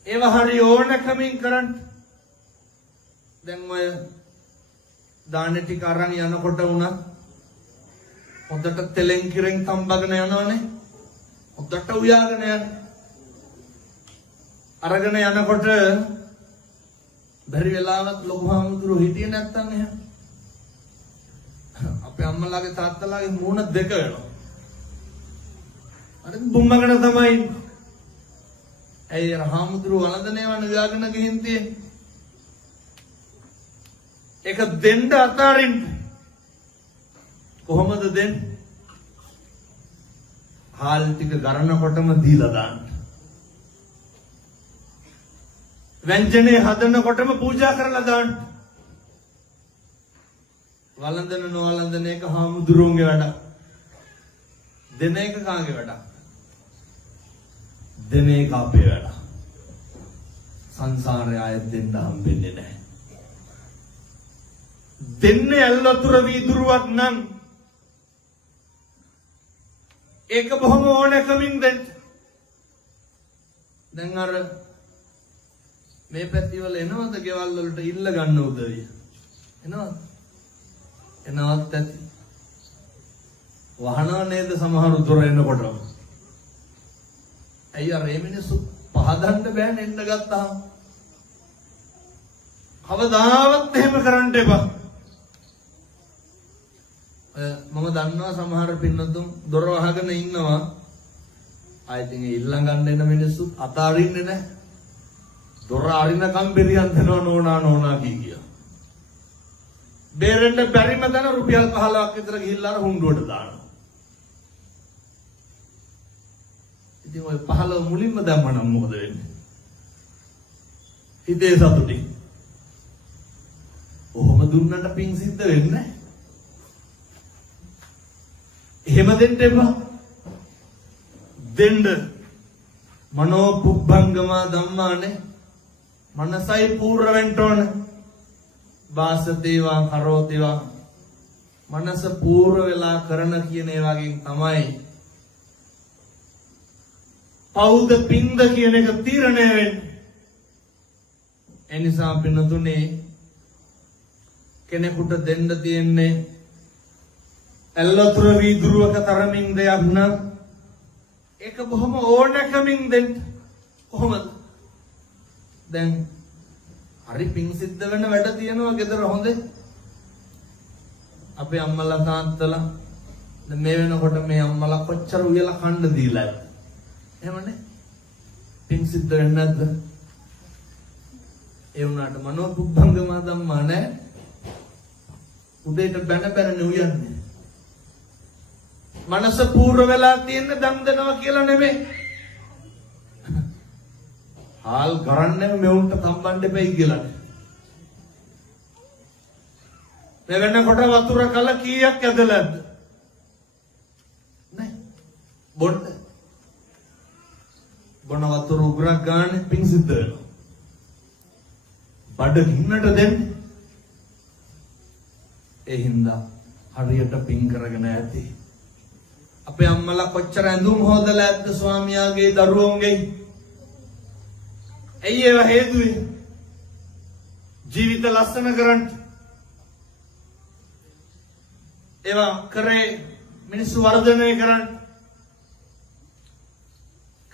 ඒව හරි ඕනකමින් කරන්න. දැන් ඔය දාන ටික අරන් යනකොට උනා හොඳට තෙලෙන් කිරෙන් තම්බගෙන යනවනේ. හොඳට උයාගෙන යන. අරගෙන යනකොට බැරි වෙලාවත් ලොකු හාමුදුරුවෝ හිටියේ නැත්තම් එහෙම අපේ අම්මලාගේ තාත්තලාගේ මූණ දෙක වෙනවා. අර බුම්මගෙන තමයි. ඇයි හාමුදුරුවෝ වළඳනේවන උයාගෙන ගිහින් තියෙන්නේ. ඒක දෙන්න අතාරින්න. කොහොමද දෙන්නේ? හාල් ටික ගරනකොටම දීලා දාන්න. ව්‍යංජනේ හදනකොටම පූජා කරලා දාන්න. වළඳන නොවළඳන එක හාමුදුරුවන්ගේ වැඩක්. දෙන එක කාගේ වැඩක්? දෙන එක අපේ වැඩක්. සංසාරේ ආයෙත් දෙන්න හම්බෙන්නේ නැහැ. දෙන්නේ ඇල්ලතුර වීදුරුවක් නම් ඒක බොහොම ඕනකමින් දෙන්න. දැන් අර මේ පැතිවල එනවද ගෙවල් වලට ඉල්ල ගන්න උදවිය? එනවද? එනවත් ඇති. වහනවා නේද සමහරු දොර එනකොටම. ඇයි අර මේ මිනිස්සු පහදන්න බෑනේ එන්න ගත්තාම. කවදාවත් එහෙම කරන්න එපා. මම දන්නවා සමහර පින්නතුන් දොර වහගෙන ඉන්නවා. ආයෙත් ඉල්ලන් ගන්න එන මිනිස්සු අතාරින්නේ නැහැ. දොර අරිනකම් බෙරියන් දෙනවා නෝනා කිය. බේරෙන්න බැරිම දන රුපියල් 15ක් විතර ගිහිල්ලා අර හුඬුවට දානවා. ඉතින් ඔය 15 මුලින්ම දැම්මනම් මොකද වෙන්නේ? හිතේ සතුටින්. ඔහොම දුන්නට පිං සිද්ධ වෙන්නේ නැහැ. එහෙම දෙන්න එපා. දෙන්න මනෝ පුබ්බංගම ධම්මානේ මනසයි පූර්ව වෙන්න ඕන. වාසතේවා කරෝතේවා මනස පූර්ව වෙලා කරන කියන ඒ වගේ තමයි පෞද පින්ද කියන එක තීරණය වෙන්නේ. එනිසා පින්නතුනේ කෙනෙකුට දෙන්න තියෙන්නේ ඇල්ලතුර වීදුරුවක තරමින් දෙයක් නම් ඒක බොහොම ඕනකමින් දෙන්න. කොහොමද? දැන් හරි පිං සිද්ධ වෙන වැඩ තියෙනවා ගෙදර හොඳේ. අපේ අම්මලා තාත්තලා දැන් මේ වෙනකොට මේ අම්මලා කොච්චර උයලා කන්න දීලාද? එහෙමනේ. පිං සිද්ධ වෙන්නේ නැද්ද? ඒ වුණාට මනෝ පුබ්බංගම ධම්මා නැහැ. උදේට බැන උයන්නේ. මනස පූර්ව වෙලා තියෙන දන් දෙනවා කියලා නෙමෙයි. හාල් කරන්නේ මෙවුන්ට සම්බන්ධ වෙයි කියලා. දෙවෙනකොට වතුර කල කීයක් ඇදලාද? නෑ. බොන වතුර උගරක් ගන්න පිං සිද්ධ වෙනවා. බඩ ගින්නට දෙන්නේ. ඒ හින්දා හරියට පිං කරගෙන ඇති. අපේ අම්මලා කොච්චර ඇඳුම් හොදලා ඇද්ද ස්වාමියාගේ දරුවෝන්ගේ. ඇයි ඒව හේතුවේ? ජීවිත ලස්සන කරන්න. ඒවා කරේ මිනිස්සු වර්ධනය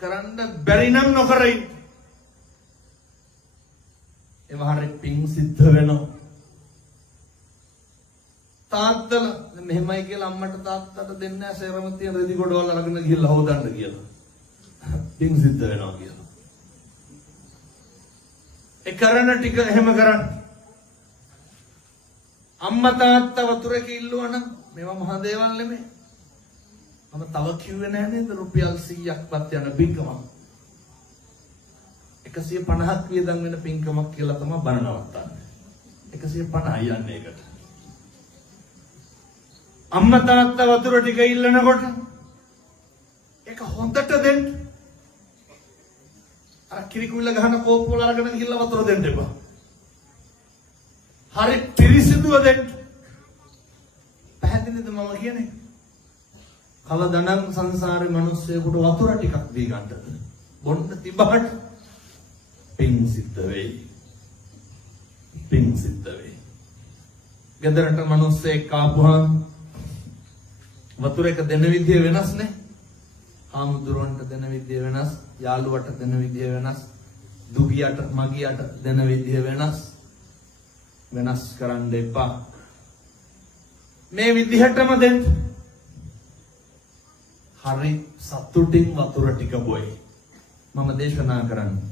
කරන්න බැරි නම් නොකරයි. ඒවා හරි පිං සිද්ධ වෙනවා. තාත්තලා මෙහෙමයි කියලා අම්මට තාත්තට දෙන්නේ නැහැ සේරම තියෙන රෙදි ගොඩවල් අරගෙන ගිහලා හොදන්න කියලා. පිං සිද්ධ වෙනවා කියලා. ඒ කරන ටික එහෙම කරන්න. අම්මා තාත්තා වතුරක ඉල්ලුවා නම් මේවා මහා දේවල් නෙමෙයි. මම තව කිව්වේ නැහැ නේද රුපියල් 100ක්වත් යන පින්කම. 150ක් වියදම් වෙන පින්කමක් කියලා තමයි බණ නවත්තන්නේ. 150යි යන්නේ ඒකට. අම්මා තාත්තා වතුර ටික ඉල්ලනකොට ඒක හොඳට දෙන්න. අර කිරිකුල්ල ගහන කෝප්ප වල අරගෙන ගිහලා වතුර දෙන්න එපා. හරි පිරිසිදුව දෙන්න. පැහැදිලිද මම කියන්නේ? කවදානම් සංසාරේ මිනිස්සුෙකුට වතුර ටිකක් දී ගන්නද? බොන්න තිබහට පිං සිද්ධ වෙයි. පිං සිද්ධ වෙයි. ගෙදරට මිනිස්සෙක් ආපුහම වතුර එක දෙන විදිය වෙනස් නේ. ආමුදුරන්ට දෙන විදිය වෙනස්, යාළුවට දෙන විදිය වෙනස්, දුගියට මගියට දෙන විදිය වෙනස්. වෙනස් කරන්න එපා. මේ විදිහටම දෙන්න. හරි සතුටින් වතුර ටික බොයි. මම දේශනා කරන්නේ.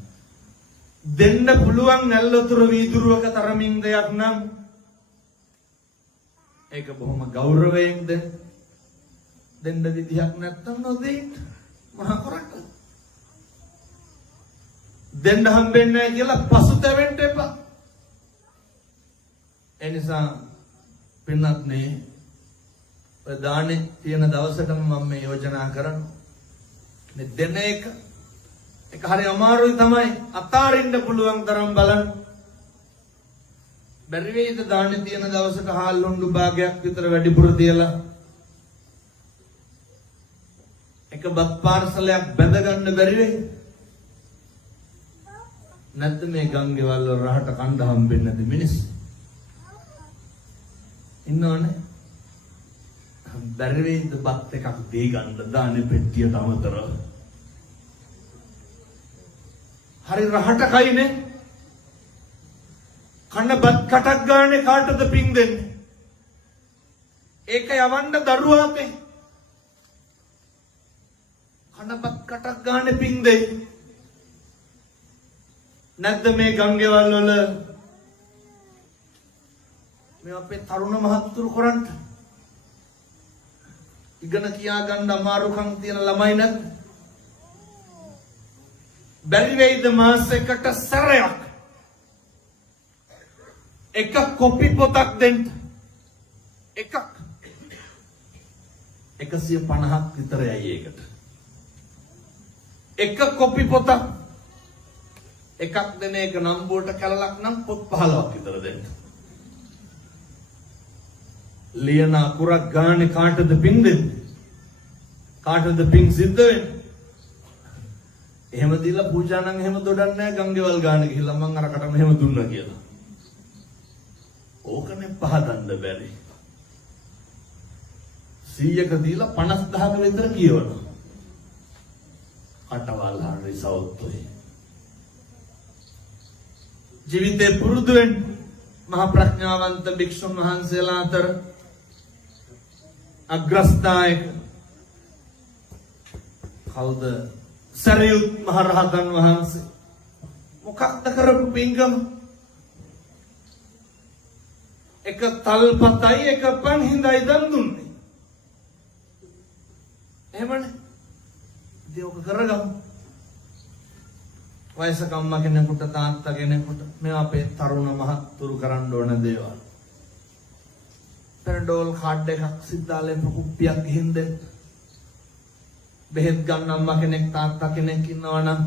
දෙන්න පුළුවන් නැල්වතුර වීදුරුවක තරමින් දෙයක් නම් ඒක බොහොම ගෞරවයෙන් දෙන්න විදිහක් නැත්තම් නොදෙන්න. මහා කරට. දෙන්න හම්බෙන්නේ නැහැ කියලා පසුතැවෙන්න එපා. එනිසා පින්නත් නේ ඔය දානේ තියෙන දවසටම මම මේ යෝජනා කරනවා. මේ දෙන එක හරි අමාරුයි තමයි. අතාරින්න පුළුවන් තරම් බලන්න. බැරි වේද දානේ තියෙන දවසට හාල් හොඬු භාගයක් විතර වැඩිපුර තියලා එක බත් පාර්සලයක් බැඳ ගන්න බැරි වෙයි. නැත්නම් මේ ගංගේවල් වල රහට කණ්ඩ හම්බෙන්නේ නැති මිනිස්සු ඉන්නවනේ. බැරි වේද බත් එකක් දී ගන්න දානේ පෙට්ටියට අමතරව. හරි රහට කයිනේ. කන්න බත් කටක් ගානේ කාටද පිං දෙන්නේ? ඒක යවන්න දරුවාතේ. කන්න බත් කටක් ගානේ පිං දෙයි. නැද්ද මේ ගංගේවල් වල මේ අපේ තරුණ මහත්තුරු කරන්ට ඉගෙන කියා ගන්න අමාරුකම් තියෙන ළමයි නැද්ද? බැරි වේද මාසෙකට සැරයක් එක කොපි පොතක් දෙන්න. එකක් 150ක් විතරයි ඒකට. එක කොපි පොතක් එකක් දෙන එක නම්බුවට කැලලක් නම් පොත් 15ක් විතර දෙන්න. ලියන අකුරක් ගානේ කාටද පිං දෙන්නේ? කාටද පිං සිද්ධ වෙන්නේ? එහෙම දීලා පූජා නම් එහෙම දොඩන්නේ නැහැ ගංගේවල් ගාන ගිහිල්ලා මං අරකට මෙහෙම දුන්නා කියලා. ඕකනේ පහදන්න බැරි. 100ක දීලා 50000ක විතර කියවනවා. අටවල් හරි සෞත්තුයි. ජීවිතේ පුරුදු වෙන්න මහා ප්‍රඥාවන්ත භික්ෂුන් වහන්සේලා අතර අග්‍රස්ථායක කවුද? සරියුත් මහ රහතන් වහන්සේ. මොකක්ද කරපු පින්කම? එක තල්පතයි එක පන් හිඳයි දන් දුන්නේ. එහෙමනේ. දේවක කරගමු. වයසක අම්මා කෙනෙකුට තාත්තා කෙනෙකුට මේ අපේ තරුණ මහත්තුරු කරන්න ඕන දේවල්. පැරඩෝල් කාඩ් එකක් සිද්ධාලේ කුප්පියක් ගිහින් දෙන්න. බෙහෙත් ගන්න අම්මා කෙනෙක් තාත්තා කෙනෙක් ඉන්නවා නම්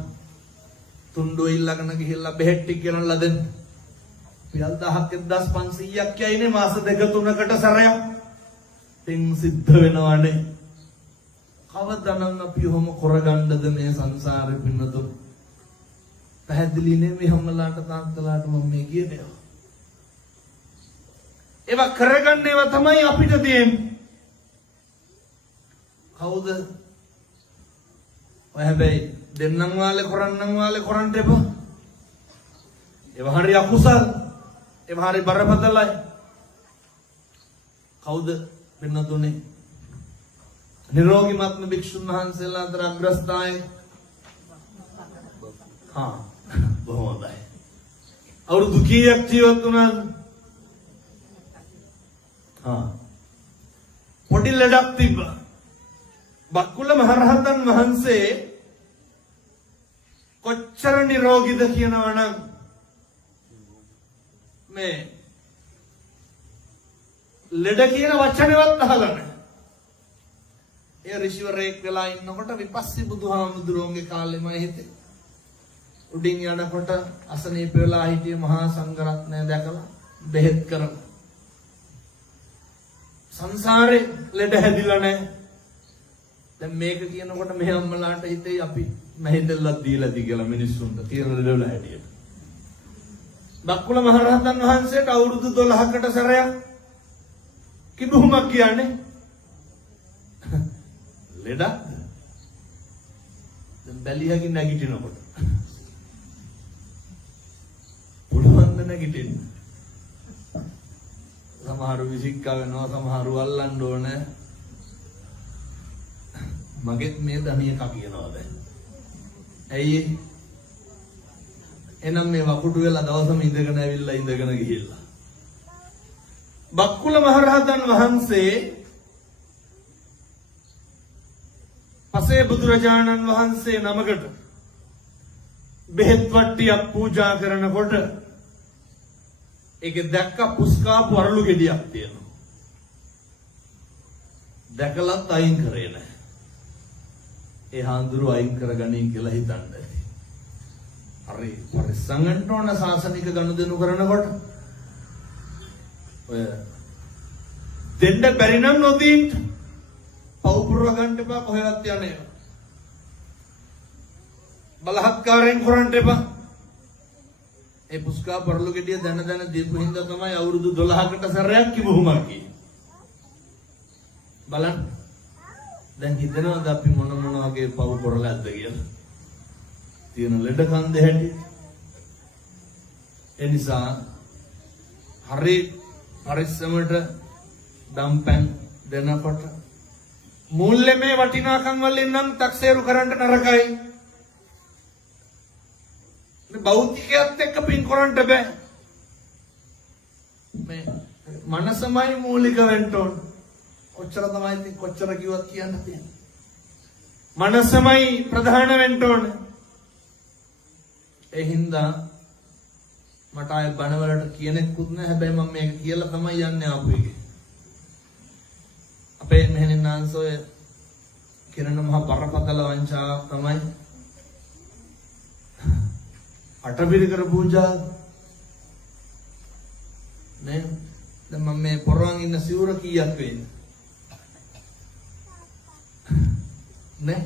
තුන්ඩුව ඉල්ලගෙන ගිහිල්ලා බෙහෙත් ටික ගෙනල්ලා දෙන්න. පියල් 1000ක් 1500ක් යයිනේ මාස 2-3කට සැරයක්. පින් සිද්ධ වෙනවනේ. කවදානම් අපි ඔහොම කරගන්නද මේ සංසාරේ පින්නතුන්? පැහැදිලි නෙමෙයි හැමලාට තාත්තලාට මම මේ කියන්නේ. ඒවා කරගන්න ඒවා තමයි අපිට තියෙන්නේ. කවුද? ඔය හැබැයි දෙන්නම් වාලේ කරන්න එපා. ඒවා හරි අකුසල්. ඒවා හරි බරපතලයි. කවුද පින්නතුනේ? නිරෝගීමත්ම භික්ෂුන් වහන්සේලා අතර අග්‍රස්ථායි. බොහොම හොඳයි. අවුරුදු කීයක් ජීවත් වුණාද? පොඩි ලඩක් තිබ්බා. බක්කුල මහරහතන් වහන්සේ කොච්චර නිරෝගීද කියනවා නම් මේ ලෙඩ කියන වචනේවත් අහලා නැහැ. ඒ ඍෂිවරයෙක් වෙලා ඉන්නකොට විපස්සී බුදුහාමුදුරුවන්ගේ කාලෙම හිතේ උඩින් යනකොට අසනීප වෙලා හිටිය මහා සංඝරත්නය දැකලා බෙහෙත් කරනවා. සංසාරේ ලෙඩ හැදිලා නැහැ. දැන් මේක කියනකොට මෙහෙ අම්මලාට හිතේ අපි මහින්දල්ලක් දීලාද කියලා මිනිස්සුන්ට තියෙන ලෙඩවල හැටියට. බක්කුල මහරහතන් වහන්සේට අවුරුදු 12කට සැරයක් කිඹුමක් කියන්නේ ලෙඩක්. දැන් බැලියකින් නැගිටිනකොට පුළුවන් ද නැගිටින්න? සමහරු විසික්කා වෙනවා, සමහරු අල්ලන්න ඕනේ. මගෙත් මේ ධනිය කා කියනවා දැන්. ඇයි? එනම් මේ වකුටු වෙලා දවසම ඉඳගෙන ඇවිල්ලා ඉඳගෙන ගිහිල්ලා. බක්කුල මහරහතන් වහන්සේ පසේ බුදුරජාණන් වහන්සේ නමකට බෙහෙත් වට්ටියක් පූජා කරනකොට ඒක දැක්ක පුස්කාපු අරලු ගෙඩියක් තියෙනවා. දැකලත් අයින් කරේ නැහැ. ඒ හාමුදුරුවෝ අයින් කරගනින් කියලා හිතන්නේ. හරි පරිස්සම්ෙන් ඕන සාසනික ගනුදෙනු කරනකොට ඔය දෙන්න බැරි නම් නොදීන් පවුපුරව ගන්න එපා කොහෙවත් යන්නේ. බලහත්කාරයෙන් කරන්න එපා. ඒ පුස්කා පරලු ගෙඩිය දන දීපු හින්දා තමයි අවුරුදු 12කට සැරයක් කිඹුමක් කියේ. බලන්න දැන් හිතනවාද අපි මොන වගේ පව් කරලාද කියලා? තියෙන ලෙඩ කන්ද හැටි. ඒ නිසා හරි පරිස්සමට දම්පැන් දෙනකොට මූල්‍යමය වටිනාකම් වලින් නම් තක්සේරු කරන්න නරකයි. මේ භෞතිකයත් එක්ක පින් කරන්න බෑ. මේ මනසමයි මූලික වෙන්න ඕන. කොච්චර තමයි ඉතින් කොච්චර කිව්වත් කියන්න තියෙන්නේ. මනසමයි ප්‍රධාන වෙන්න ඕන. ඒ හින්දා මට ආයේ බණවලට කියනෙකුත් නැහැ. හැබැයි මම මේක කියලා තමයි යන්නේ ආපු එකේ. අපේ මෙහෙණින් ආන්සෝය කිරණ මහ බරපතල වංචාවක් තමයි අටපිරිකර පූජා නේ. දැන් මම මේ පොරවන් ඉන්න සිවුර කීයක් වෙන්නේ නේ?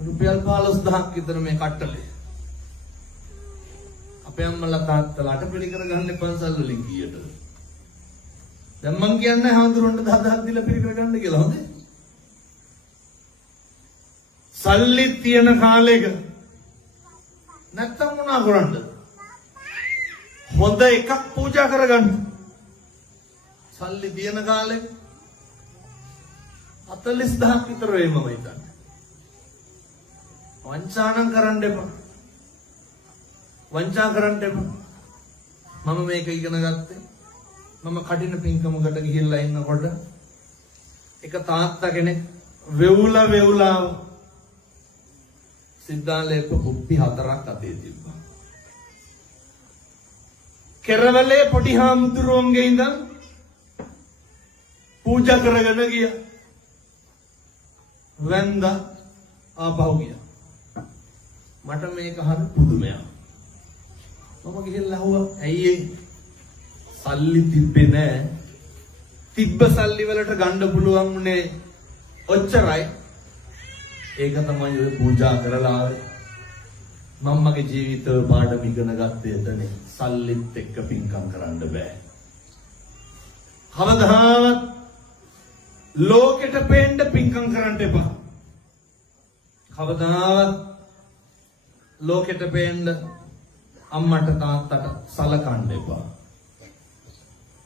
රුපියල් 15000ක් විතර මේ කට්ටලේ. අපේ අම්මලා තාත්තලා අටපිරිකර ගන්න පන්සල් වලින් කීයද? දැන් මං කියන්නේ හාමුදුරන්ට 10000ක් දීලා පිරිකර ගන්න කියලා. හොඳේ. සල්ලි තියෙන කාලෙක නැත්තම් මොනා කරන්නද? හොඳ එකක් පූජා කරගන්න. සල්ලි තියෙන කාලෙක 40000ක් විතර වෙයි මම හිතන්නේ. වංචානම් කරන්න එපා. වංචා කරන්න එපා. මම මේක ඉගෙන ගත්තේ මම කඩින පින්කමකට ගිහිල්ලා ඉන්නකොට එක තාත්තා කෙනෙක් වෙවුලා සිද්ධාලේප කුප්පි 4ක් අතේ තිබ්බා. කෙරවලේ පොඩි හාමුදුරුවන්ගේ ඉඳන් පූජා කරගෙන ගියා. වැන්දා ආපහු ගියා. මට මේක හරි පුදුමයක්. මම ගිහිල්ලා අහුවා ඇයි ඒ සල්ලි තිබ්බේ නෑ? තිබ්බ සල්ලි වලට ගන්න පුළුවන් උනේ ඔච්චරයි. ඒක තමයි ඔය පූජා කරලා ආවේ. මම මගේ ජීවිතේ පාඩම ඉගෙන ගත්තේ එතනේ. සල්ලිත් එක්ක පින්කම් කරන්න බෑ. කවදාවත් ලෝකෙට පේන්න පින්කම් කරන්න එපා. කවදාවත් ලෝකෙට පේන්න අම්මට තාත්තට සලකන්න එපා.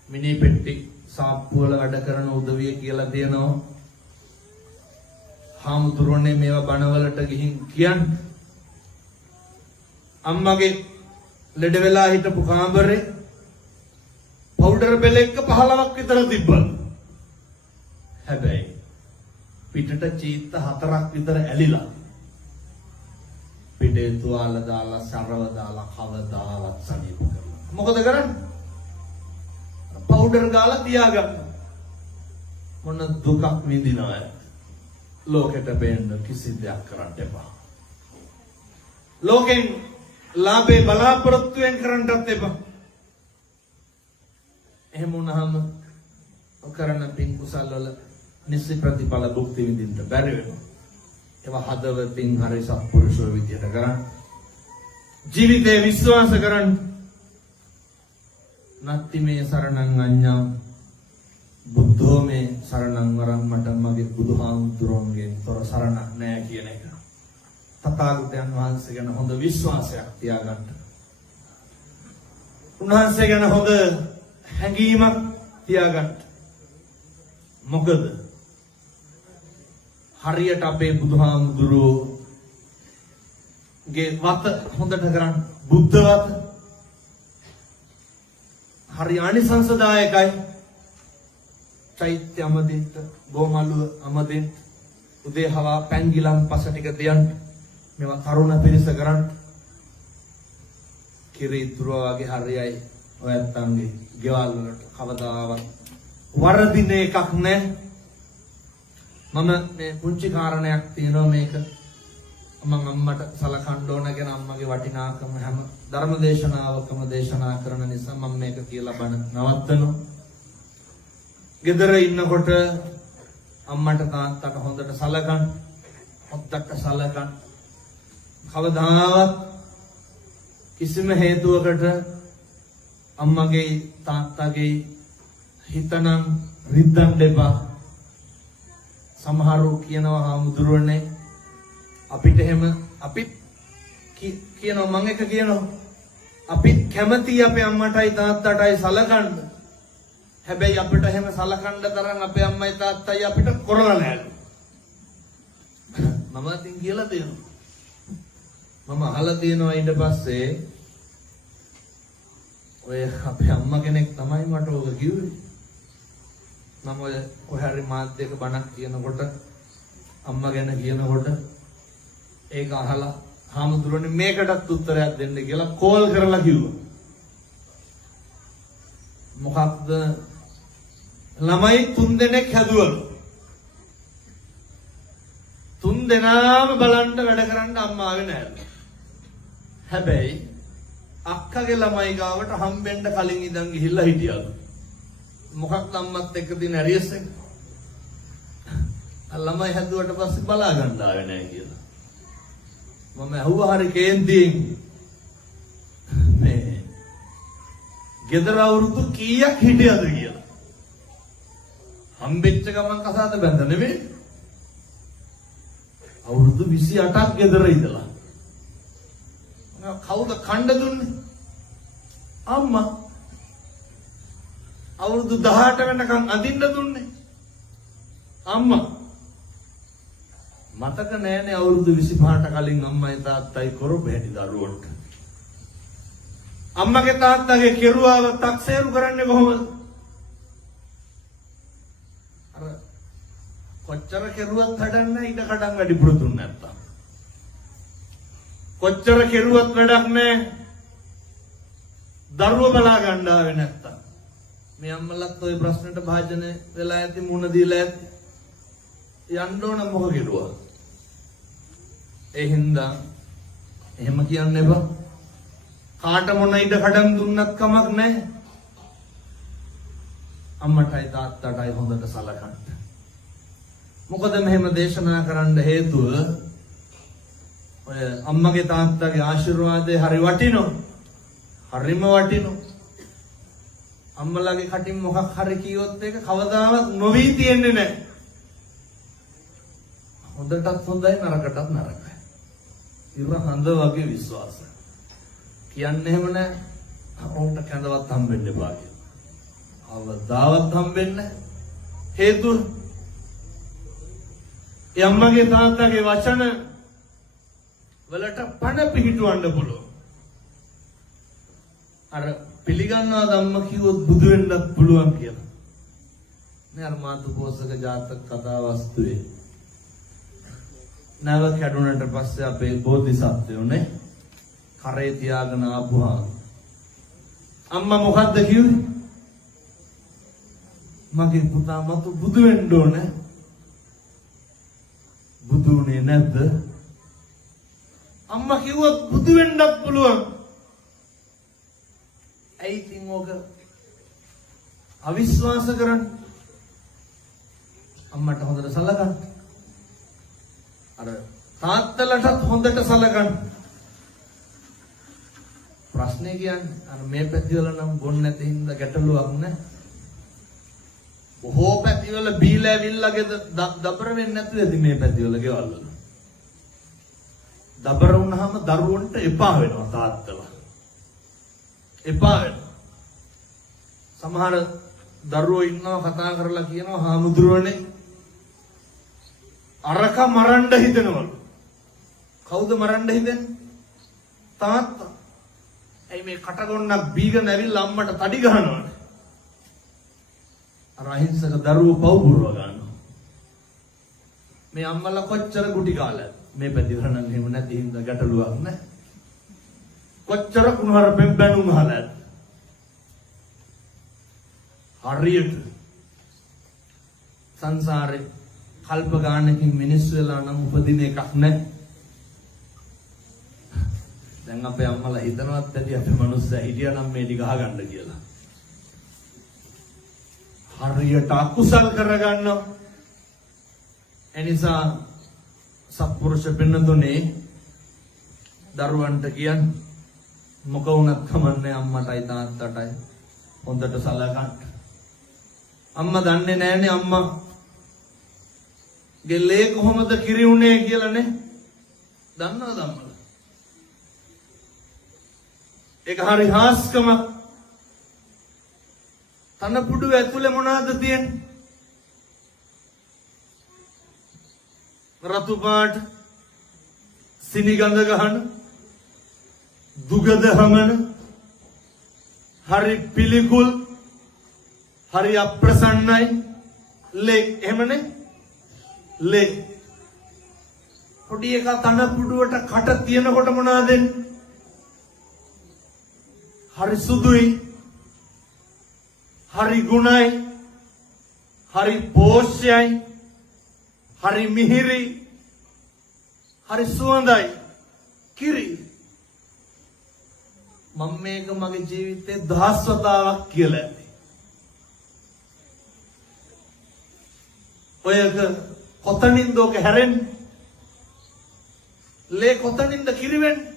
මිනි පෙට්ටි සාප්පු වල වැඩ කරන උදවිය කියලා දෙනවා. හාමුදුරනේ මේවා බණවලට ගිහින් කියන්න. අම්මගේ ලෙඩ වෙලා හිටපු කාමරේ පවුඩර් බෙල එක 15ක් විතර තිබ්බා. හැබැයි පිටට චීත්ත 4ක් විතර ඇලිලා. පිටේ තුවාල දාලා සරව දාලා කවදාවත් සනීප කරලා. මොකද කරන්නේ? පවුඩර් ගාලා තියාගන්න. මොන දුකක් විඳිනවද? ලෝකෙට බේන්න කිසි දෙයක් කරන්න එපා. ලෝකෙන් ලාභේ බලාපොරොත්තුෙන් කරන්නත් එපා. එහෙම වුණාම කරන පින් කුසල් වල නිසි ප්‍රතිඵල භුක්ති විඳින්න බැරි වෙනවා. ඒවා හදවතින් හරි සත්පුරුෂෝ විදියට කරන්න. ජීවිතේ විශ්වාස කරන්න. නත්ති මේ සරණං අඤ්ඤා බුද්ධෝ මේ සරණං වරං මට මගේ බුදුහාමුදුරන්ගෙන් තොර සරණක් නැහැ කියන එක. තථාගතයන් වහන්සේ ගැන හොඳ විශ්වාසයක් තියාගන්න. උන්වහන්සේ ගැන හොඳ හැඟීමක් තියාගන්න. මොකද හරියට අපේ බුදුහාමුදුරුවෝගේ වත හොඳට කරන්න. බුද්ධ වත හරි ආනිසංසදායකයි. චෛත්‍ය අමදින්න, බොමලුව අමදින්න, උදේ හවා පැංගිලම් පස ටික තියන්න. මේවා කරුණ පිරිස කරන්න. කිරිතුරුවා වගේ හරියයි ඔය ඇත්තන්ගේ ගෙවල් වලට කවදාවත් වරදින එකක් නැහැ. මම මේ පුංචි කාරණයක් තියෙනවා මේක මම අම්මට සලකන්න ඕන ගැන අම්මගේ වටිනාකම හැම ධර්මදේශනාවකම දේශනා කරන නිසා මම මේක කියලා බණ නවත්තනවා. ගෙදර ඉන්නකොට අම්මට තාත්තට හොඳට සලකන්න. හොද්දට සලකන්න. කවදාවත් කිසිම හේතුවකට අම්මගේ තාත්තගේ හිතනම් රිද්දන්න එපා. සමහරව කියනවා හාමුදුරුවනේ අපිට එහෙම අපිත් කියනවා මම එක කියනවා අපිත් කැමති අපේ අම්මටයි තාත්තටයි සලකන්න. හැබැයි අපිට එහෙම සලකන්න තරම් අපේ අම්මයි තාත්තයි අපිට කරලා නැහැ. මම අතින් කියලා දෙනවා. මම අහලා තියෙනවා ඊට පස්සේ ඔය අපේ අම්මා කෙනෙක් තමයි මට ඕක කිව්වේ. මම ඔය කොහරි මාධ්‍යයක බණක් කියනකොට අම්මා ගැන කියනකොට ඒක අහලා හාමුදුරනේ මේකටත් උත්තරයක් දෙන්න කියලා කෝල් කරලා කිව්වා. මොකක්ද? ළමයි 3 දෙනෙක් හැදුවලු. 3 දෙනාම බලන්න වැඩ කරන්න අම්මා ආවේ නැහැ. හැබැයි අක්කගේ ළමයි ගාවට හම්බෙන්න කලින් ඉඳන් ගිහිල්ලා හිටියලු. මොකක්ද අම්මත් එක්ක දින ඇරියස් එක. ළමයි හැදුවට පස්සේ බලා ගන්න ආවේ නැහැ කියලා. මම අහුවා හරි කේන්තියෙන් මේ ගෙදර අවුරුදු කීයක් හිටියද කියලා. හම්බෙච්ච ගමන් කසාද බැඳ නෙමෙයි. අවුරුදු 28ක් ගෙදර ඉඳලා. කවුද කණ්ඩ දුන්නේ? අම්මා. අවුරුදු 18 වෙනකන් අඳින්න දුන්නේ අම්මා. මතක නෑනේ අවුරුදු 25ට කලින් අම්මයි තාත්තයි කරපු හැටි දරුවන්ට. අම්මගේ තාත්තගේ කෙරුවාව තක්සේරු කරන්නේ කොහොමද? අර කොච්චර කෙරුවත් හදන්න ඉඩ කඩන් වැඩිපුර දුන්නේ නැත්තම්. කොච්චර කෙරුවත් වැඩක් නෑ. දරුව බලා ගන්න ආවේ නැත්තම්. මේ අම්මලත් ওই ප්‍රශ්නෙට භාජන වෙලා ඇති මුණ දීලා ඇති. යන්න ඕන මොකද කෙරුවා? ඒ හින්දා එහෙම කියන්න එපා. කාට මොන ඉඩ කඩම් දුන්නත් කමක් නැහැ. අම්මටයි තාත්තටයි හොඳට සලකන්න. මොකද මෙහෙම දේශනා කරන්න හේතුව ඔය අම්මගේ තාත්තගේ ආශිර්වාදේ හරි වටිනවා. හරිම වටිනවා. අම්මලාගේ කටින් මොකක් හරි කිව්වොත් ඒක කවදාවත් නොවි තියෙන්නේ නැහැ. හොඳටත් හොඳයි නරකටත් නරකයි. ඉර හඳ වගේ විශ්වාසය. කියන්නේ එහෙම නැහැ. ඔවුන්ට කැඳවත් හම්බෙන්න එපා කියලා. අවදාවත් හම්බෙන්නේ හේතුව ඒ අම්මගේ තාත්තගේ වචන වලට පණ පිහිටවන්න පුළුවන්. අර පිළිගන්නවාද අම්මා කිව්වොත් බුදු වෙන්නත් පුළුවන් කියලා. නේ අර මාතු පෝසක ජාතක කතා වස්තුවේ. නැව කැඩුනට පස්සේ අපේ බෝධිසත්වයෝනේ කරේ තියාගෙන ආපුවා. අම්මා මොකද්ද කිව්වේ? මගේ පුතා මතු බුදු වෙන්න ඕනේ. බුදුනේ නැද්ද? අම්මා කිව්වොත් බුදු වෙන්නත් පුළුවන්. ඇයි ඉතින් ඕක අවිශ්වාස කරන්නේ? අම්මට හොඳට සලකන්න. අර තාත්තලටත් හොඳට සලකන්න. ප්‍රශ්නේ කියන්නේ අර මේ පැතිවල නම් බොන්න නැති හින්දා ගැටලුවක් නෑ. බොහෝ පැතිවල බීලා ඇවිල්ලාගේ දබර වෙන්නේ නැතුවද මේ පැතිවල ගෙවල් වල. දබර වුණාම දරුවන්ට එපා වෙනවා තාත්තලා. එපා වෙනවා. සමහර දරුවෝ ඉන්නවා කතා කරලා කියනවා හාමුදුරුවනේ අරක මරන්න හිතනවලු. කවුද මරන්න හිතන්නේ? තාත්තා. ඇයි මේ කටගොන්නක් බීගෙන ඇවිල්ලා අම්මට තඩි ගහනවනේ. අර අහිංසක දරුවෝ පව් පුරව ගන්නවා. මේ අම්මලා කොච්චර ගුටි කාලද? මේ පැතිවල නම් එහෙම නැති හින්දා ගැටලුවක් නෑ. කොච්චර කුණහරපෙන් බැනුම් අහලාද? හරියට සංසාරේ කල්ප ගානකින් මිනිස්සු වෙලා නම් උපදින එකක් නැහැ. දැන් අපේ අම්මලා හිතනවත් ඇති අපේ මනුස්සයා හිටියා නම් මේ ටික අහගන්න කියලා. හරියට අකුසල් කරගන්නවා. එනිසා සත්පුරුෂ පින්නතුනේ දරුවන්ට කියන්නේ මොක වුණත් කමන්නේ අම්මටයි තාත්තටයි හොඳට සලකන්න. අම්මා දන්නේ නැහනේ අම්මා ගෙල්ලේ කොහොමද කිරි උනේ කියලා නේ. දන්නවද අම්මලා? ඒක හරි හාස්කම. තනපුඩු ඇතුලේ මොනවද තියෙන්නේ? රතු පාට සිනිගඳ ගහන දුගද හමන හරි පිළිකුල් හරි අප්‍රසන්නයි ලේ එහෙමනේ ලේ පොඩි එකා තනපුඩුවට කට තියනකොට මොනවද දෙන්නේ? හරි සුදුයි හරි ගුණයි හරි පෝෂ්‍යයි හරි මිහිරි හරි සුවඳයි කිරි. මම මේක මගේ ජීවිතේ 10 වතාවක් කියලා ඇති. ඔයක කොතනින්ද ඔක හැරෙන්නේ? ලේ කොතනින්ද කිරි වෙන්නේ?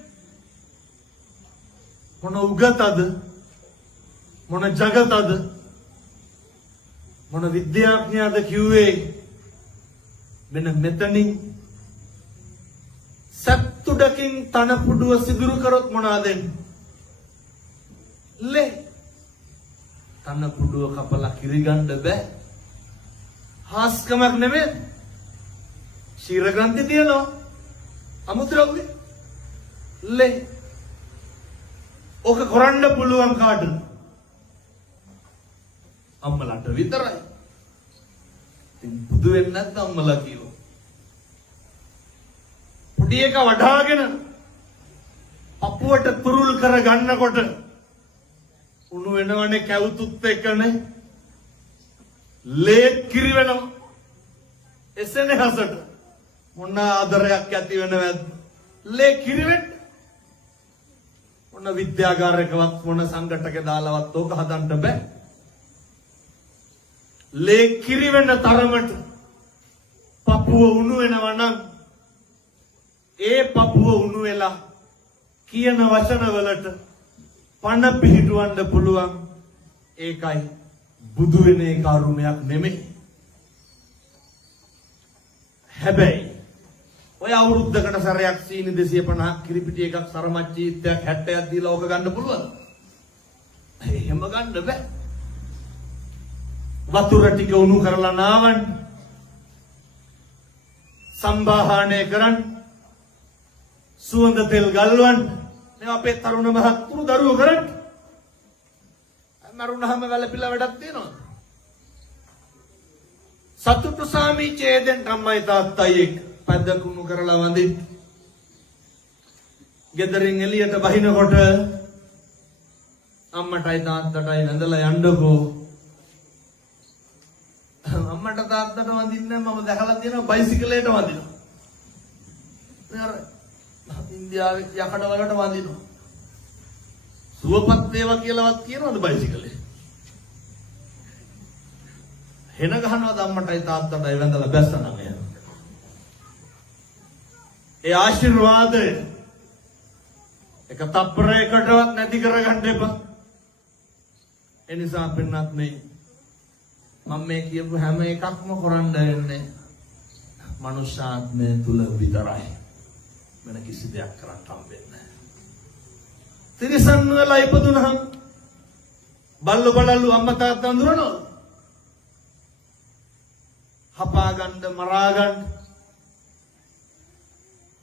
මොන උගතද? මොන జగතද? මොන විද්‍යාඥයාද කිව්වේ? මෙන්න මෙතනින් සත්තුඩකින් තනපුඩුව සිදුරු කරොත් මොනවද වෙන්නේ? ලේ. තනපුඩුව කපලා කිරි ගන්න බෑ. හාස්කමක් නෙමෙයි. ශීරග්‍රන්ථි තියෙනවා. අමුද්‍රව්‍ය. ලේ. ඕක කරන්න පුළුවන් කාටද? අම්මලාට විතරයි. ඉතින් බුදු වෙන්නේ නැත්නම් අම්මලා කියනවා. පොඩි එක වඩාගෙන අපුවට තුරුල් කර ගන්නකොට උණු වෙනවනේ කැවුතුත් එක්කනේ. ලේ කිරි වෙනවා. එසෙනේ හසට මොන ආදරයක් ඇති වෙනවද? ලේ කිරි වෙන්න. මොන විද්‍යාගාරයකවත් මොන සංගතක දාලවත් ඕක හදන්න බෑ. ලේ කිරි වෙන තරමට පපුව උණු වෙනවා නම් ඒ පපුව උණු වෙලා කියන වචන වලට පණ පිහිටවන්න පුළුවන්. ඒකයි බුදු වෙන එක අරුමයක් නෙමෙයි. හැබැයි ඔය අවුරුද්දකට සැරයක් සීනි 250ක් කිරිපිටි එකක් සරමච්චීත්‍යයක් 70ක් දීලා ඕක ගන්න පුළුවන්. එහෙම ගන්න බෑ. වතුර ටික උණු කරලා නාවන්න, සම්බාහනය කරන්න, සුවඳ තෙල් ගල්වන්න. මේ අපේ තරුණ මහත්තුරු දරුවෝ කරන්න. මරුණාම වැළපිලා වැඩක් තියනවද? සතුටු සාමිචේදෙන් අම්මයි තාත්තයි එක්ක පැදකුණු කරලා වඳින්න. ගෙදරින් එළියට බහිනකොට අම්මටයි තාත්තටයි වැඳලා යන්නකෝ. අම්මට තාත්තට වඳින්නේ මම දැකලා තියෙනවා බයිසිකලයට වඳිනවා. මේ අර ඉන්දියාවේ යකඩ වලට වඳිනවා. සුවපත් වේවා කියලාවත් කියනවද බයිසිකලේ? හෙන ගහනවද අම්මටයි තාත්තටයි වැඳලා බැස්සනම් එහෙම. ඒ ආශිර්වාදය එක තප්පරයකටවත් නැති කරගන්න එපා. ඒ නිසා පින්නත් මේ මම මේ කියපු හැම එකක්ම කරන්න වෙන්නේ මනුෂ්‍යාත්මය තුල විතරයි. වෙන කිසි දෙයක් කරන්න හම්බෙන්නේ නැහැ. තිරිසන් වල ඉපදුනහම බල්ලු බලල්ලු අම්මා තාත්තා අඳුරනවා. හපා ගන්න මරා ගන්න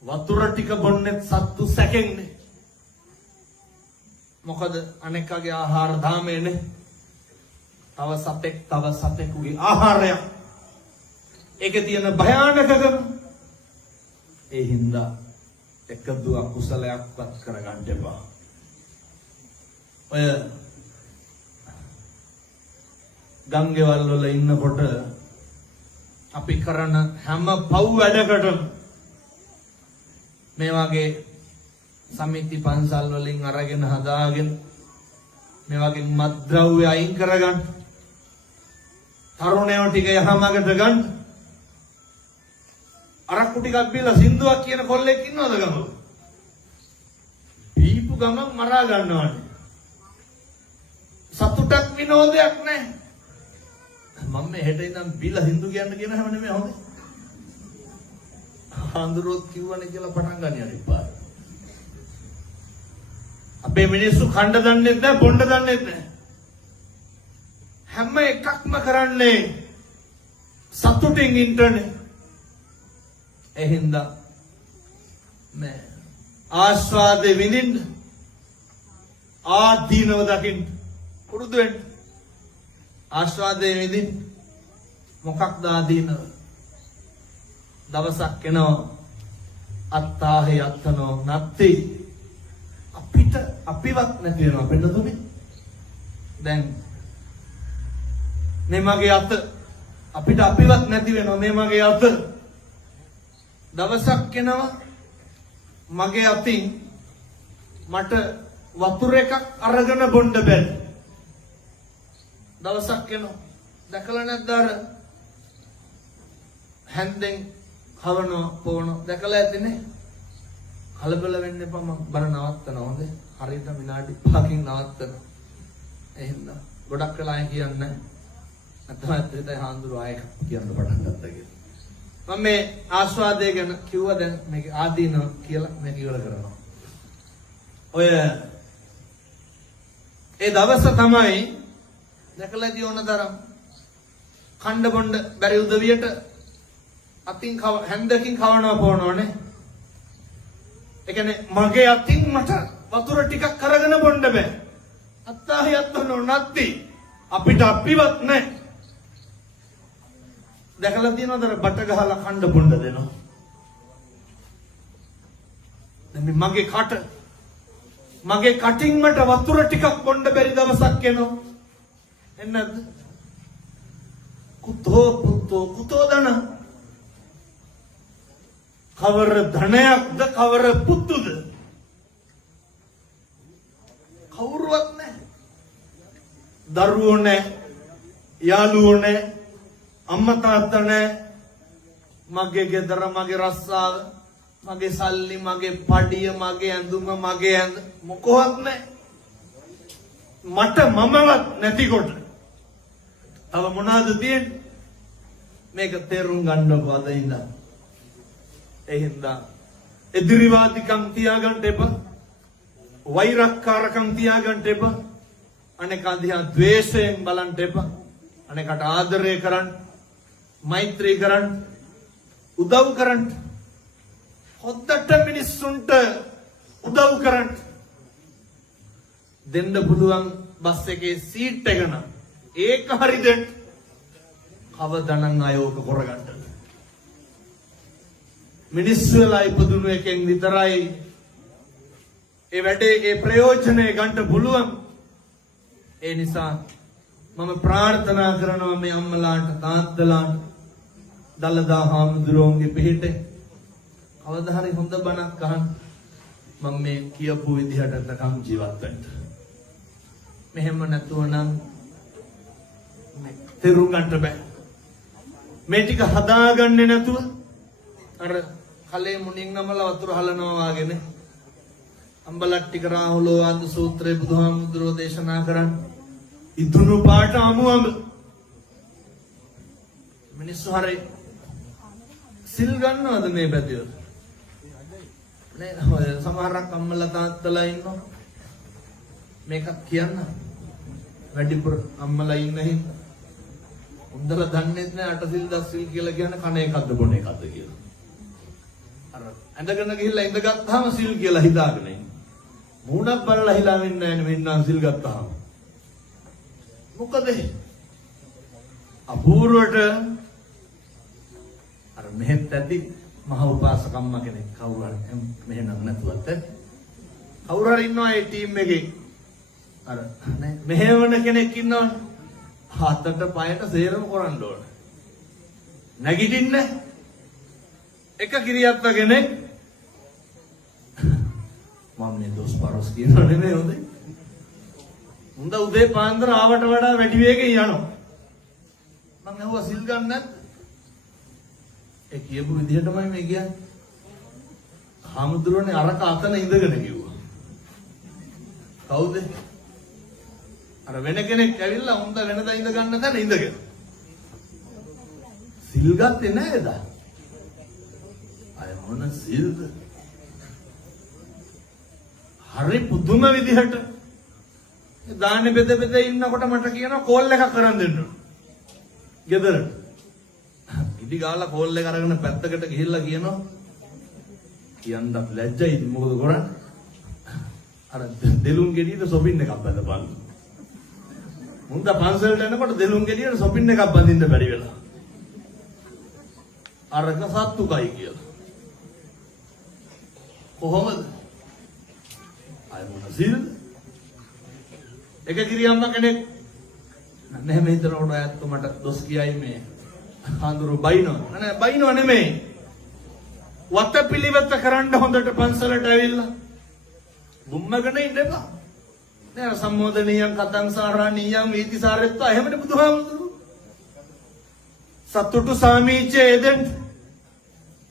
වතුර ටික බොන්නේ සත්තු සැකෙන්නේ. මොකද අනෙක්ගේ ආහාර දාමේනේ. තව සතෙකුගේ ආහාරය. ඒකේ තියෙන භයානකකම. ඒ හින්දා එකදු අකුසලයක්වත් කරගන්න එපා. ඔය ගංගේවල් වල ඉන්නකොට අපි කරන හැම පව් වැඩකටම මේ වගේ සමිති පන්සල් වලින් අරගෙන හදාගෙන මේ වගේ මත්ද්‍රව්‍ය අයින් කරගන්න, තරුණයෝ ටික යහමගට ගන්න. අරක්කු ටිකක් බීලා සින්දුවක් කියන කොල්ලෙක් ඉන්නවද ගම? බීපු ගමන් මරා ගන්නවානේ. සතුටක් විනෝදයක් නැහැ. මම මේ හෙට ඉඳන් බීලා සින්දු කියන්න කියන හැම නෙමෙයි හොඳේ. හඳුරොත් කිව්වනේ කියලා පටන් ගන්න යන්න එපා. අපේ මිනිස්සු කණ්ඩ දන්නේ නැහැ, බොණ්ඩ දන්නේ නැහැ. හැම එකක්ම කරන්නේ සතුටින් ඉන්නනේ. එහෙනම් මේ ආස්වාදේ විඳින්න, ආදීනව දකින්න පුරුදු වෙන්න. ආස්වාදේ විඳින්න මොකක්ද ආදීනව? දවසක් එනවා අත්තාහේ අත්තනෝ නැත්ති අපිවත් නැති වෙනවා පෙන්නතුනේ. දැන් මේ මගේ අත අපිට අපිවත් නැති වෙනවා. මේ මගේ අත දවසක් එනවා මගේ අතින් මට වතුර එකක් අරගෙන බොන්න බැහැ. දවසක් එනවා දැකලා නැද්ද අර හැන්දෙන් කවන පොවන දැකලා ඇතිනේ. කලබල වෙන්න එපා. මම බර නවත්තනවා හොඳේ. හරියට විනාඩි 5කින් නවත්තනවා. එහෙනම් ගොඩක් වෙලා කියන්නේ නැත්නම් ඇත්තටම හාමුදුරු ආයෙ කියන්න පටන් ගත්තා කියලා. මම මේ ආස්වාදය ගැන කිව්වා. දැන් මේක ආදීන කියලා මේක ඉවර කරනවා. ඔය ඒ දවස තමයි දැකලාදී ඕනතරම් කණ්ඩ බොණ්ඩ බැරි උදවියට අතින් හැන්දකින් කවනවා පොවනෝනේ. ඒ කියන්නේ මගේ අතින් මට වතුර ටිකක් කරගෙන බොන්න බෑ. අත්තාහි අත්තනෝ නැත්ති අපිට අපිවත් නැහැ. දැකලා තියෙනවද බට ගහලා කණ්ඩ බොන්න දෙනවා. දැන් මගේ කටින් මට වතුර ටිකක් බොන්න බැරි දවසක් එනවා. එන්නද? කුතෝ දන කවර ධනයක්ද කවර පුතුද කවුරුවත් නැහැ. දරුවෝ නැහැ, යාළුවෝ නැහැ, අම්මා තාත්තා නැහැ, මගේ ගෙදර මගේ රස්සාව මගේ සල්ලි මගේ පඩිය මගේ ඇඳුම මගේ ඇඳ මොකවත් නැහැ. මට මමවත් නැතිකොට තව මොනවද තියෙන්නේ? මේක තේරුම් ගන්නකො අද ඉඳන්. ඒ හින්දා එදිරිවාදිකම් තියාගන්න එපා. වෛරක්කාරකම් තියාගන්න එපා. අනෙක අධ්‍යා ද්වේෂයෙන් බලන්න එපා. අනෙකට ආදරය කරන්න, මෛත්‍රී කරන්න, උදව් කරන්න. හොද්දට මිනිස්සුන්ට උදව් කරන්න. දෙන්න පුළුවන් බස් එකේ සීට් එක නම් ඒක හරි දෙන්න. කවදානම් ආයෝක කරගන්න. මිනිස්සු වෙලා ඉපදුණු එකෙන් විතරයි ඒ වැඩේ ඒ ප්‍රයෝජනෙ ගන්න පුළුවන්. ඒ නිසා මම ප්‍රාර්ථනා කරනවා මේ අම්මලාට තාත්තලාට දලදා හාමුදුරුවන්ගේ පිහිටේ කවදා හරි හොඳ බණක් අහන්න මම මේ කියපු විදිහට නැකම් ජීවත් වෙන්න. මෙහෙම නැතුව නම් තේරුම් ගන්න බෑ. මේ ටික හදාගන්නේ නැතුව අර කලේ මුණින් නමලා වතුර හලනවා වගේනේ. අම්බලට්ටික රාහුලෝ ආන්ද සූත්‍රයේ බුදුහාමුදුරෝ දේශනා කරන්නේ ඉදුණු පාට අමුඹ මිනිස්සු හරි සිල් ගන්නවද මේ පැතිවල? නේ සමහරක් අම්මලා තාත්තලා ඉන්නවා මේක කියන්න වැඩිපුර අම්මලා ඉන්න හින්දා උන්දලා දන්නේ නැහැ අටසිල් දස්සිල් කියලා කියන්නේ කණ එකක්ද බොන එකක්ද කියලා. අර ඇඳගෙන ගිහිල්ලා ඉඳගත්තාම සිල් කියලා හිතාගෙන ඉන්න. මූණක් බලලා හිතාගෙන නැහැ මෙන්න සිල් ගත්තාම. මොකද අපූර්වට අර මෙහෙත් ඇති මහ උපාසකම්ම කෙනෙක් කවුරු හරි මෙහෙනම් නැතුවත් කවුරු හරි ඉන්නවා ඒ ටීම් එකේ අර නේ මෙහෙවන කෙනෙක් ඉන්නවනේ හතට පයට සේරම කරන්න ඕන නැගිටින්න එක කිරියත්ත කෙනෙක් මම මේ දොස් පරස් කියනව නෙමෙයි හොඳේ උන්ද උදේ පාන්දර ආවට වඩා වැඩි වේගෙන් යනවා මම ඇහුවා සිල් ගන්න නැද්ද ඒ කියපු විදිහටමයි මේ කියන්නේ. හාමුදුරනේ අරක අතන ඉඳගෙන කිව්වා. කවුද? අර වෙන කෙනෙක් ඇවිල්ලා උන්ද වෙනදා ඉඳ ගන්න තැන ඉඳගෙන. සිල් ගත්තේ නේද? අය මොන සිල්ද? හරි පුදුම විදිහට දාන්නේ බෙද බෙද ඉන්නකොට මට කියනවා කෝල් එකක් කරන් දෙන්න. ගෙදරට. ඉදි ගාලා කෝල් එක අරගෙන පැත්තකට ගිහිල්ලා කියනවා කියන්නත් ලැජ්ජයි මොකද කරන්නේ අර දෙලුම් ගෙඩියට සොපින් එකක් බඳපන් මුන්ද පන්සලට යනකොට දෙලුම් ගෙඩියට සොපින් එකක් බඳින්න බැරි වෙලා අරක සත්තුකයි කියලා කොහොමද අය මොන සිල් එක කිරියම්ම කෙනෙක් නැහැ මේ හිතනකොට ඇත්ත මට දොස් කියයි මේ හාඳුරු බයිනෝ නෑ බයිනෝ නෙමෙයි වත පිළිවෙත කරන්න හොඳට පන්සලට ඇවිල්ලා බුම්මගෙන ඉන්න එපා නෑ සම්මෝදනියම් කතං සාරාණියම් වීතිසාරෙත්ත එහෙමනේ බුදුහාමුදුරු සතුටු සාමීචේ එදෙන්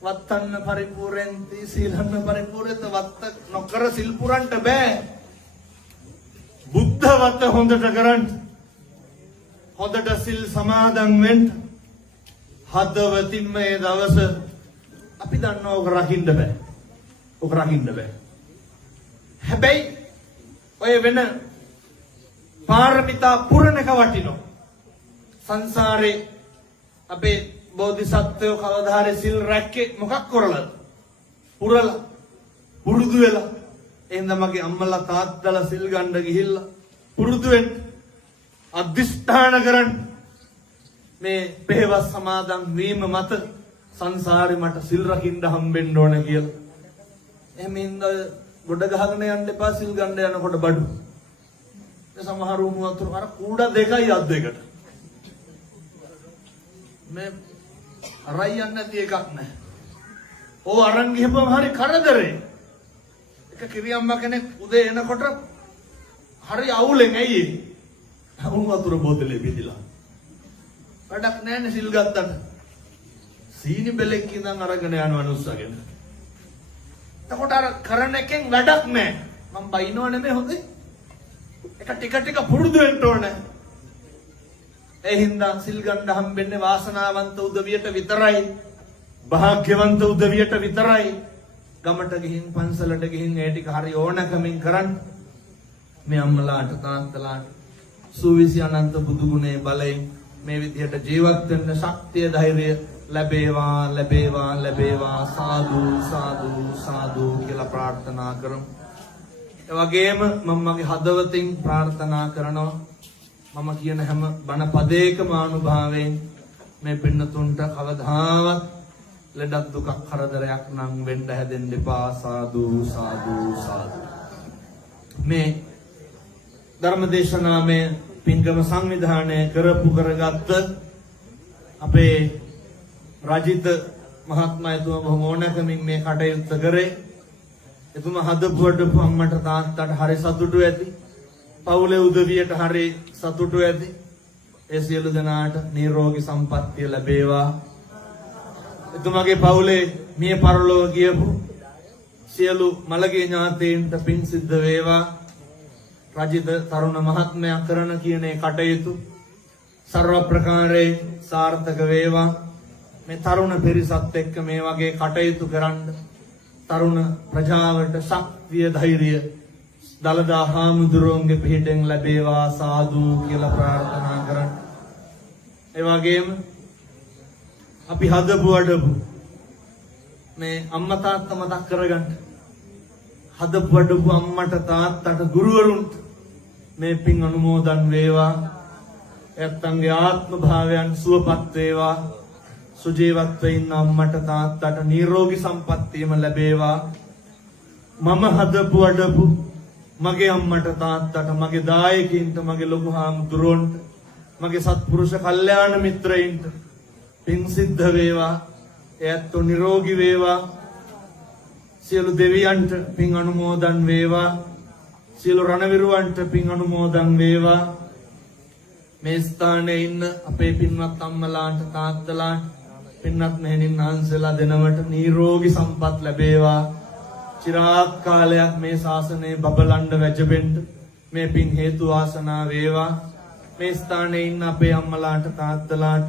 වත්තන්න පරිපූර්ණති සීලන්න පරිපූර්ණත වත්ත නොකර සිල් පුරන්න බෑ බුද්ධ වත හොඳට කරන්න හොඳට සිල් සමාදන් වෙන්න හදවතින් මේ දවස අපි දන්නවා ඔක රකින්න බෑ. ඔක රකින්න බෑ. හැබැයි ඔය වෙන පාරමිතා පුරණක වටිනවා. සංසාරේ අපේ බෝධිසත්වයෝ කවදා හරි සිල් රැක්කේ මොකක් කරලාද? පුරලා පුරුදු වෙලා. එහෙනම් මගේ අම්මලා තාත්තලා සිල් ගන්න ගිහිල්ලා පුරුදු වෙන්න අධිෂ්ඨාන කරන්න මේ පෙරවස් සමාදන් වීම මත සංසාරේ මට සිල් රකින්න හම්බෙන්න ඕන කියලා. එහෙම ඉඳ ගොඩ ගහගෙන යන්න එපා සිල් ගන්න යනකොට බඩු. ඒ සමහර උණු වතුර අර කූඩ දෙකයි අත් දෙකට. මේ අරයන් නැති එකක් නැහැ. ඕ අරන් ගිහපුවම හරි කරදරේ. එක කිරියම්ම කෙනෙක් උදේ එනකොට හරි අවුලෙන් ඇයි උණු වතුර බෝතලේ බෙදලා වැඩක් නැන්නේ සිල් ගත්තට සීනි බෙලෙක් ඉඳන් අරගෙන යනවා නුස්සගෙන. එතකොට අර කරන එකෙන් වැඩක් නැහැ. මම බයිනව නෙමෙයි හොඳේ. එක ටික පුරුදු වෙන්න ඕනේ. ඒ හින්දා සිල් ගන්න හම්බෙන්නේ වාසනාවන්ත උදවියට විතරයි. භාග්‍යවන්ත උදවියට විතරයි. ගමට ගිහින් පන්සලට ගිහින් ඒ ටික හරි ඕනකමින් කරන්න. මේ අම්මලාට තාත්තලාට සූවිසි අනන්ත බුදු ගුණේ බලයෙන් මේ විදිහට ජීවත් වෙන්න ශක්තිය ධෛර්යය ලැබේවා සාදු සාදු සාදු කියලා ප්‍රාර්ථනා කරමු. ඒ වගේම මම මගේ හදවතින් ප්‍රාර්ථනා කරනවා මම කියන හැම බණ පදයකම අනුභවයෙන් මේ පින්නතුන්ට කවදාවත් ලෙඩක් දුකක් කරදරයක් නම් වෙන්න හැදෙන්න එපා සාදු සාදු සාදු. මේ ධර්මදේශනාමය පින්කම සංවිධානය කරගත්ත අපේ රජිත මහත්මයා එතුමා බොහොම ඕනකමින් මේ කටයුත්ත කරේ. එතුමා හදපුවටපු අම්මට තාත්තට හරි සතුටු ඇති. පවුලේ උදවියට හරි සතුටු ඇති. ඒ සියලු දෙනාට නිරෝගී සම්පන්නිය ලැබේවා. එතුමාගේ පවුලේ මිය පරලොව ගියපු සියලු මළගිය ඥාතීන්ට පින් සිද්ධ වේවා. රජිත තරුණ මහත්මයා කරන කියන ඒ කටයුතු සර්ව ප්‍රකාරයෙන් සාර්ථක වේවා. මේ තරුණ පිරිසත් එක්ක මේ වගේ කටයුතු කරන්න තරුණ ප්‍රජාවට ශක්තිය ධෛර්යය දලදා හාමුදුරුවන්ගේ පිහිටෙන් ලැබේවා සාදු කියලා ප්‍රාර්ථනා කරන්න. ඒ වගේම අපි හදපු වඩපු මේ අම්මා තාත්තා මතක් කරගන්න. හදපු වඩපු අම්මට තාත්තට ගුරුවරුන්ට මේ පින් අනුමෝදන් වේවා. එයත්න්ගේ ආත්ම භාවයන් සුවපත් වේවා. සුජීවත්ව ඉන්න අම්මට තාත්තට නිරෝගී සම්පන්නියම ලැබේවා. මම හදපු වඩපු මගේ අම්මට තාත්තට මගේ දායකයින්ට මගේ ලොකු හාමුදුරුවන්ට මගේ සත්පුරුෂ කල්යාණ මිත්‍රයින්ට පින් සිද්ධ වේවා. එයත් නිරෝගී වේවා. සියලු දෙවියන්ට පින් අනුමෝදන් වේවා. සියලු රණවිරුවන්ට පින් අනුමෝදන් වේවා. මේ ස්ථානයේ ඉන්න අපේ පින්වත් අම්මලාට තාත්තලාට පින්වත් මෙහෙණින් වහන්සේලා දෙනවට නිරෝගී සම්පත් ලැබේවා. චිරාත් කාලයක් මේ ශාසනය බබලන්න වැජබෙන්න මේ පින් හේතු වාසනා වේවා. මේ ස්ථානයේ ඉන්න අපේ අම්මලාට තාත්තලාට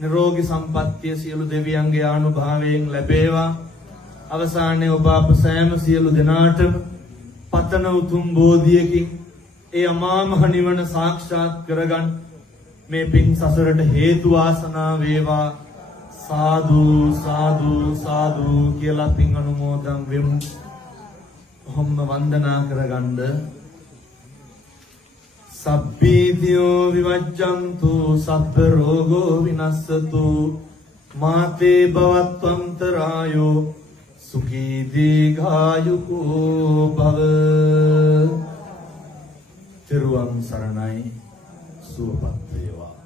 නිරෝගී සම්පන්නිය සියලු දෙවියන්ගේ ආනුභාවයෙන් ලැබේවා. අවසානයේ ඔබ අප සෑම සියලු දෙනාටම පතන උතුම් බෝධියකින් ඒ අමා මහ නිවන සාක්ෂාත් කරගන්න මේ පින් සසරට හේතු වාසනා වේවා. සාදු සාදු සාදු කියලා පින් අනුමෝදන් වෙමු. ඔහොම වන්දනා කරගන්න. සබ්බීතියෝ විවජ්ජන්තු සබ්බ රෝගෝ විනස්සතු මාතේ භවත්වන්තරායෝ සුඛී දීඝායුකෝ භව. තෙරුවන් සරණයි. සුවපත් වේවා.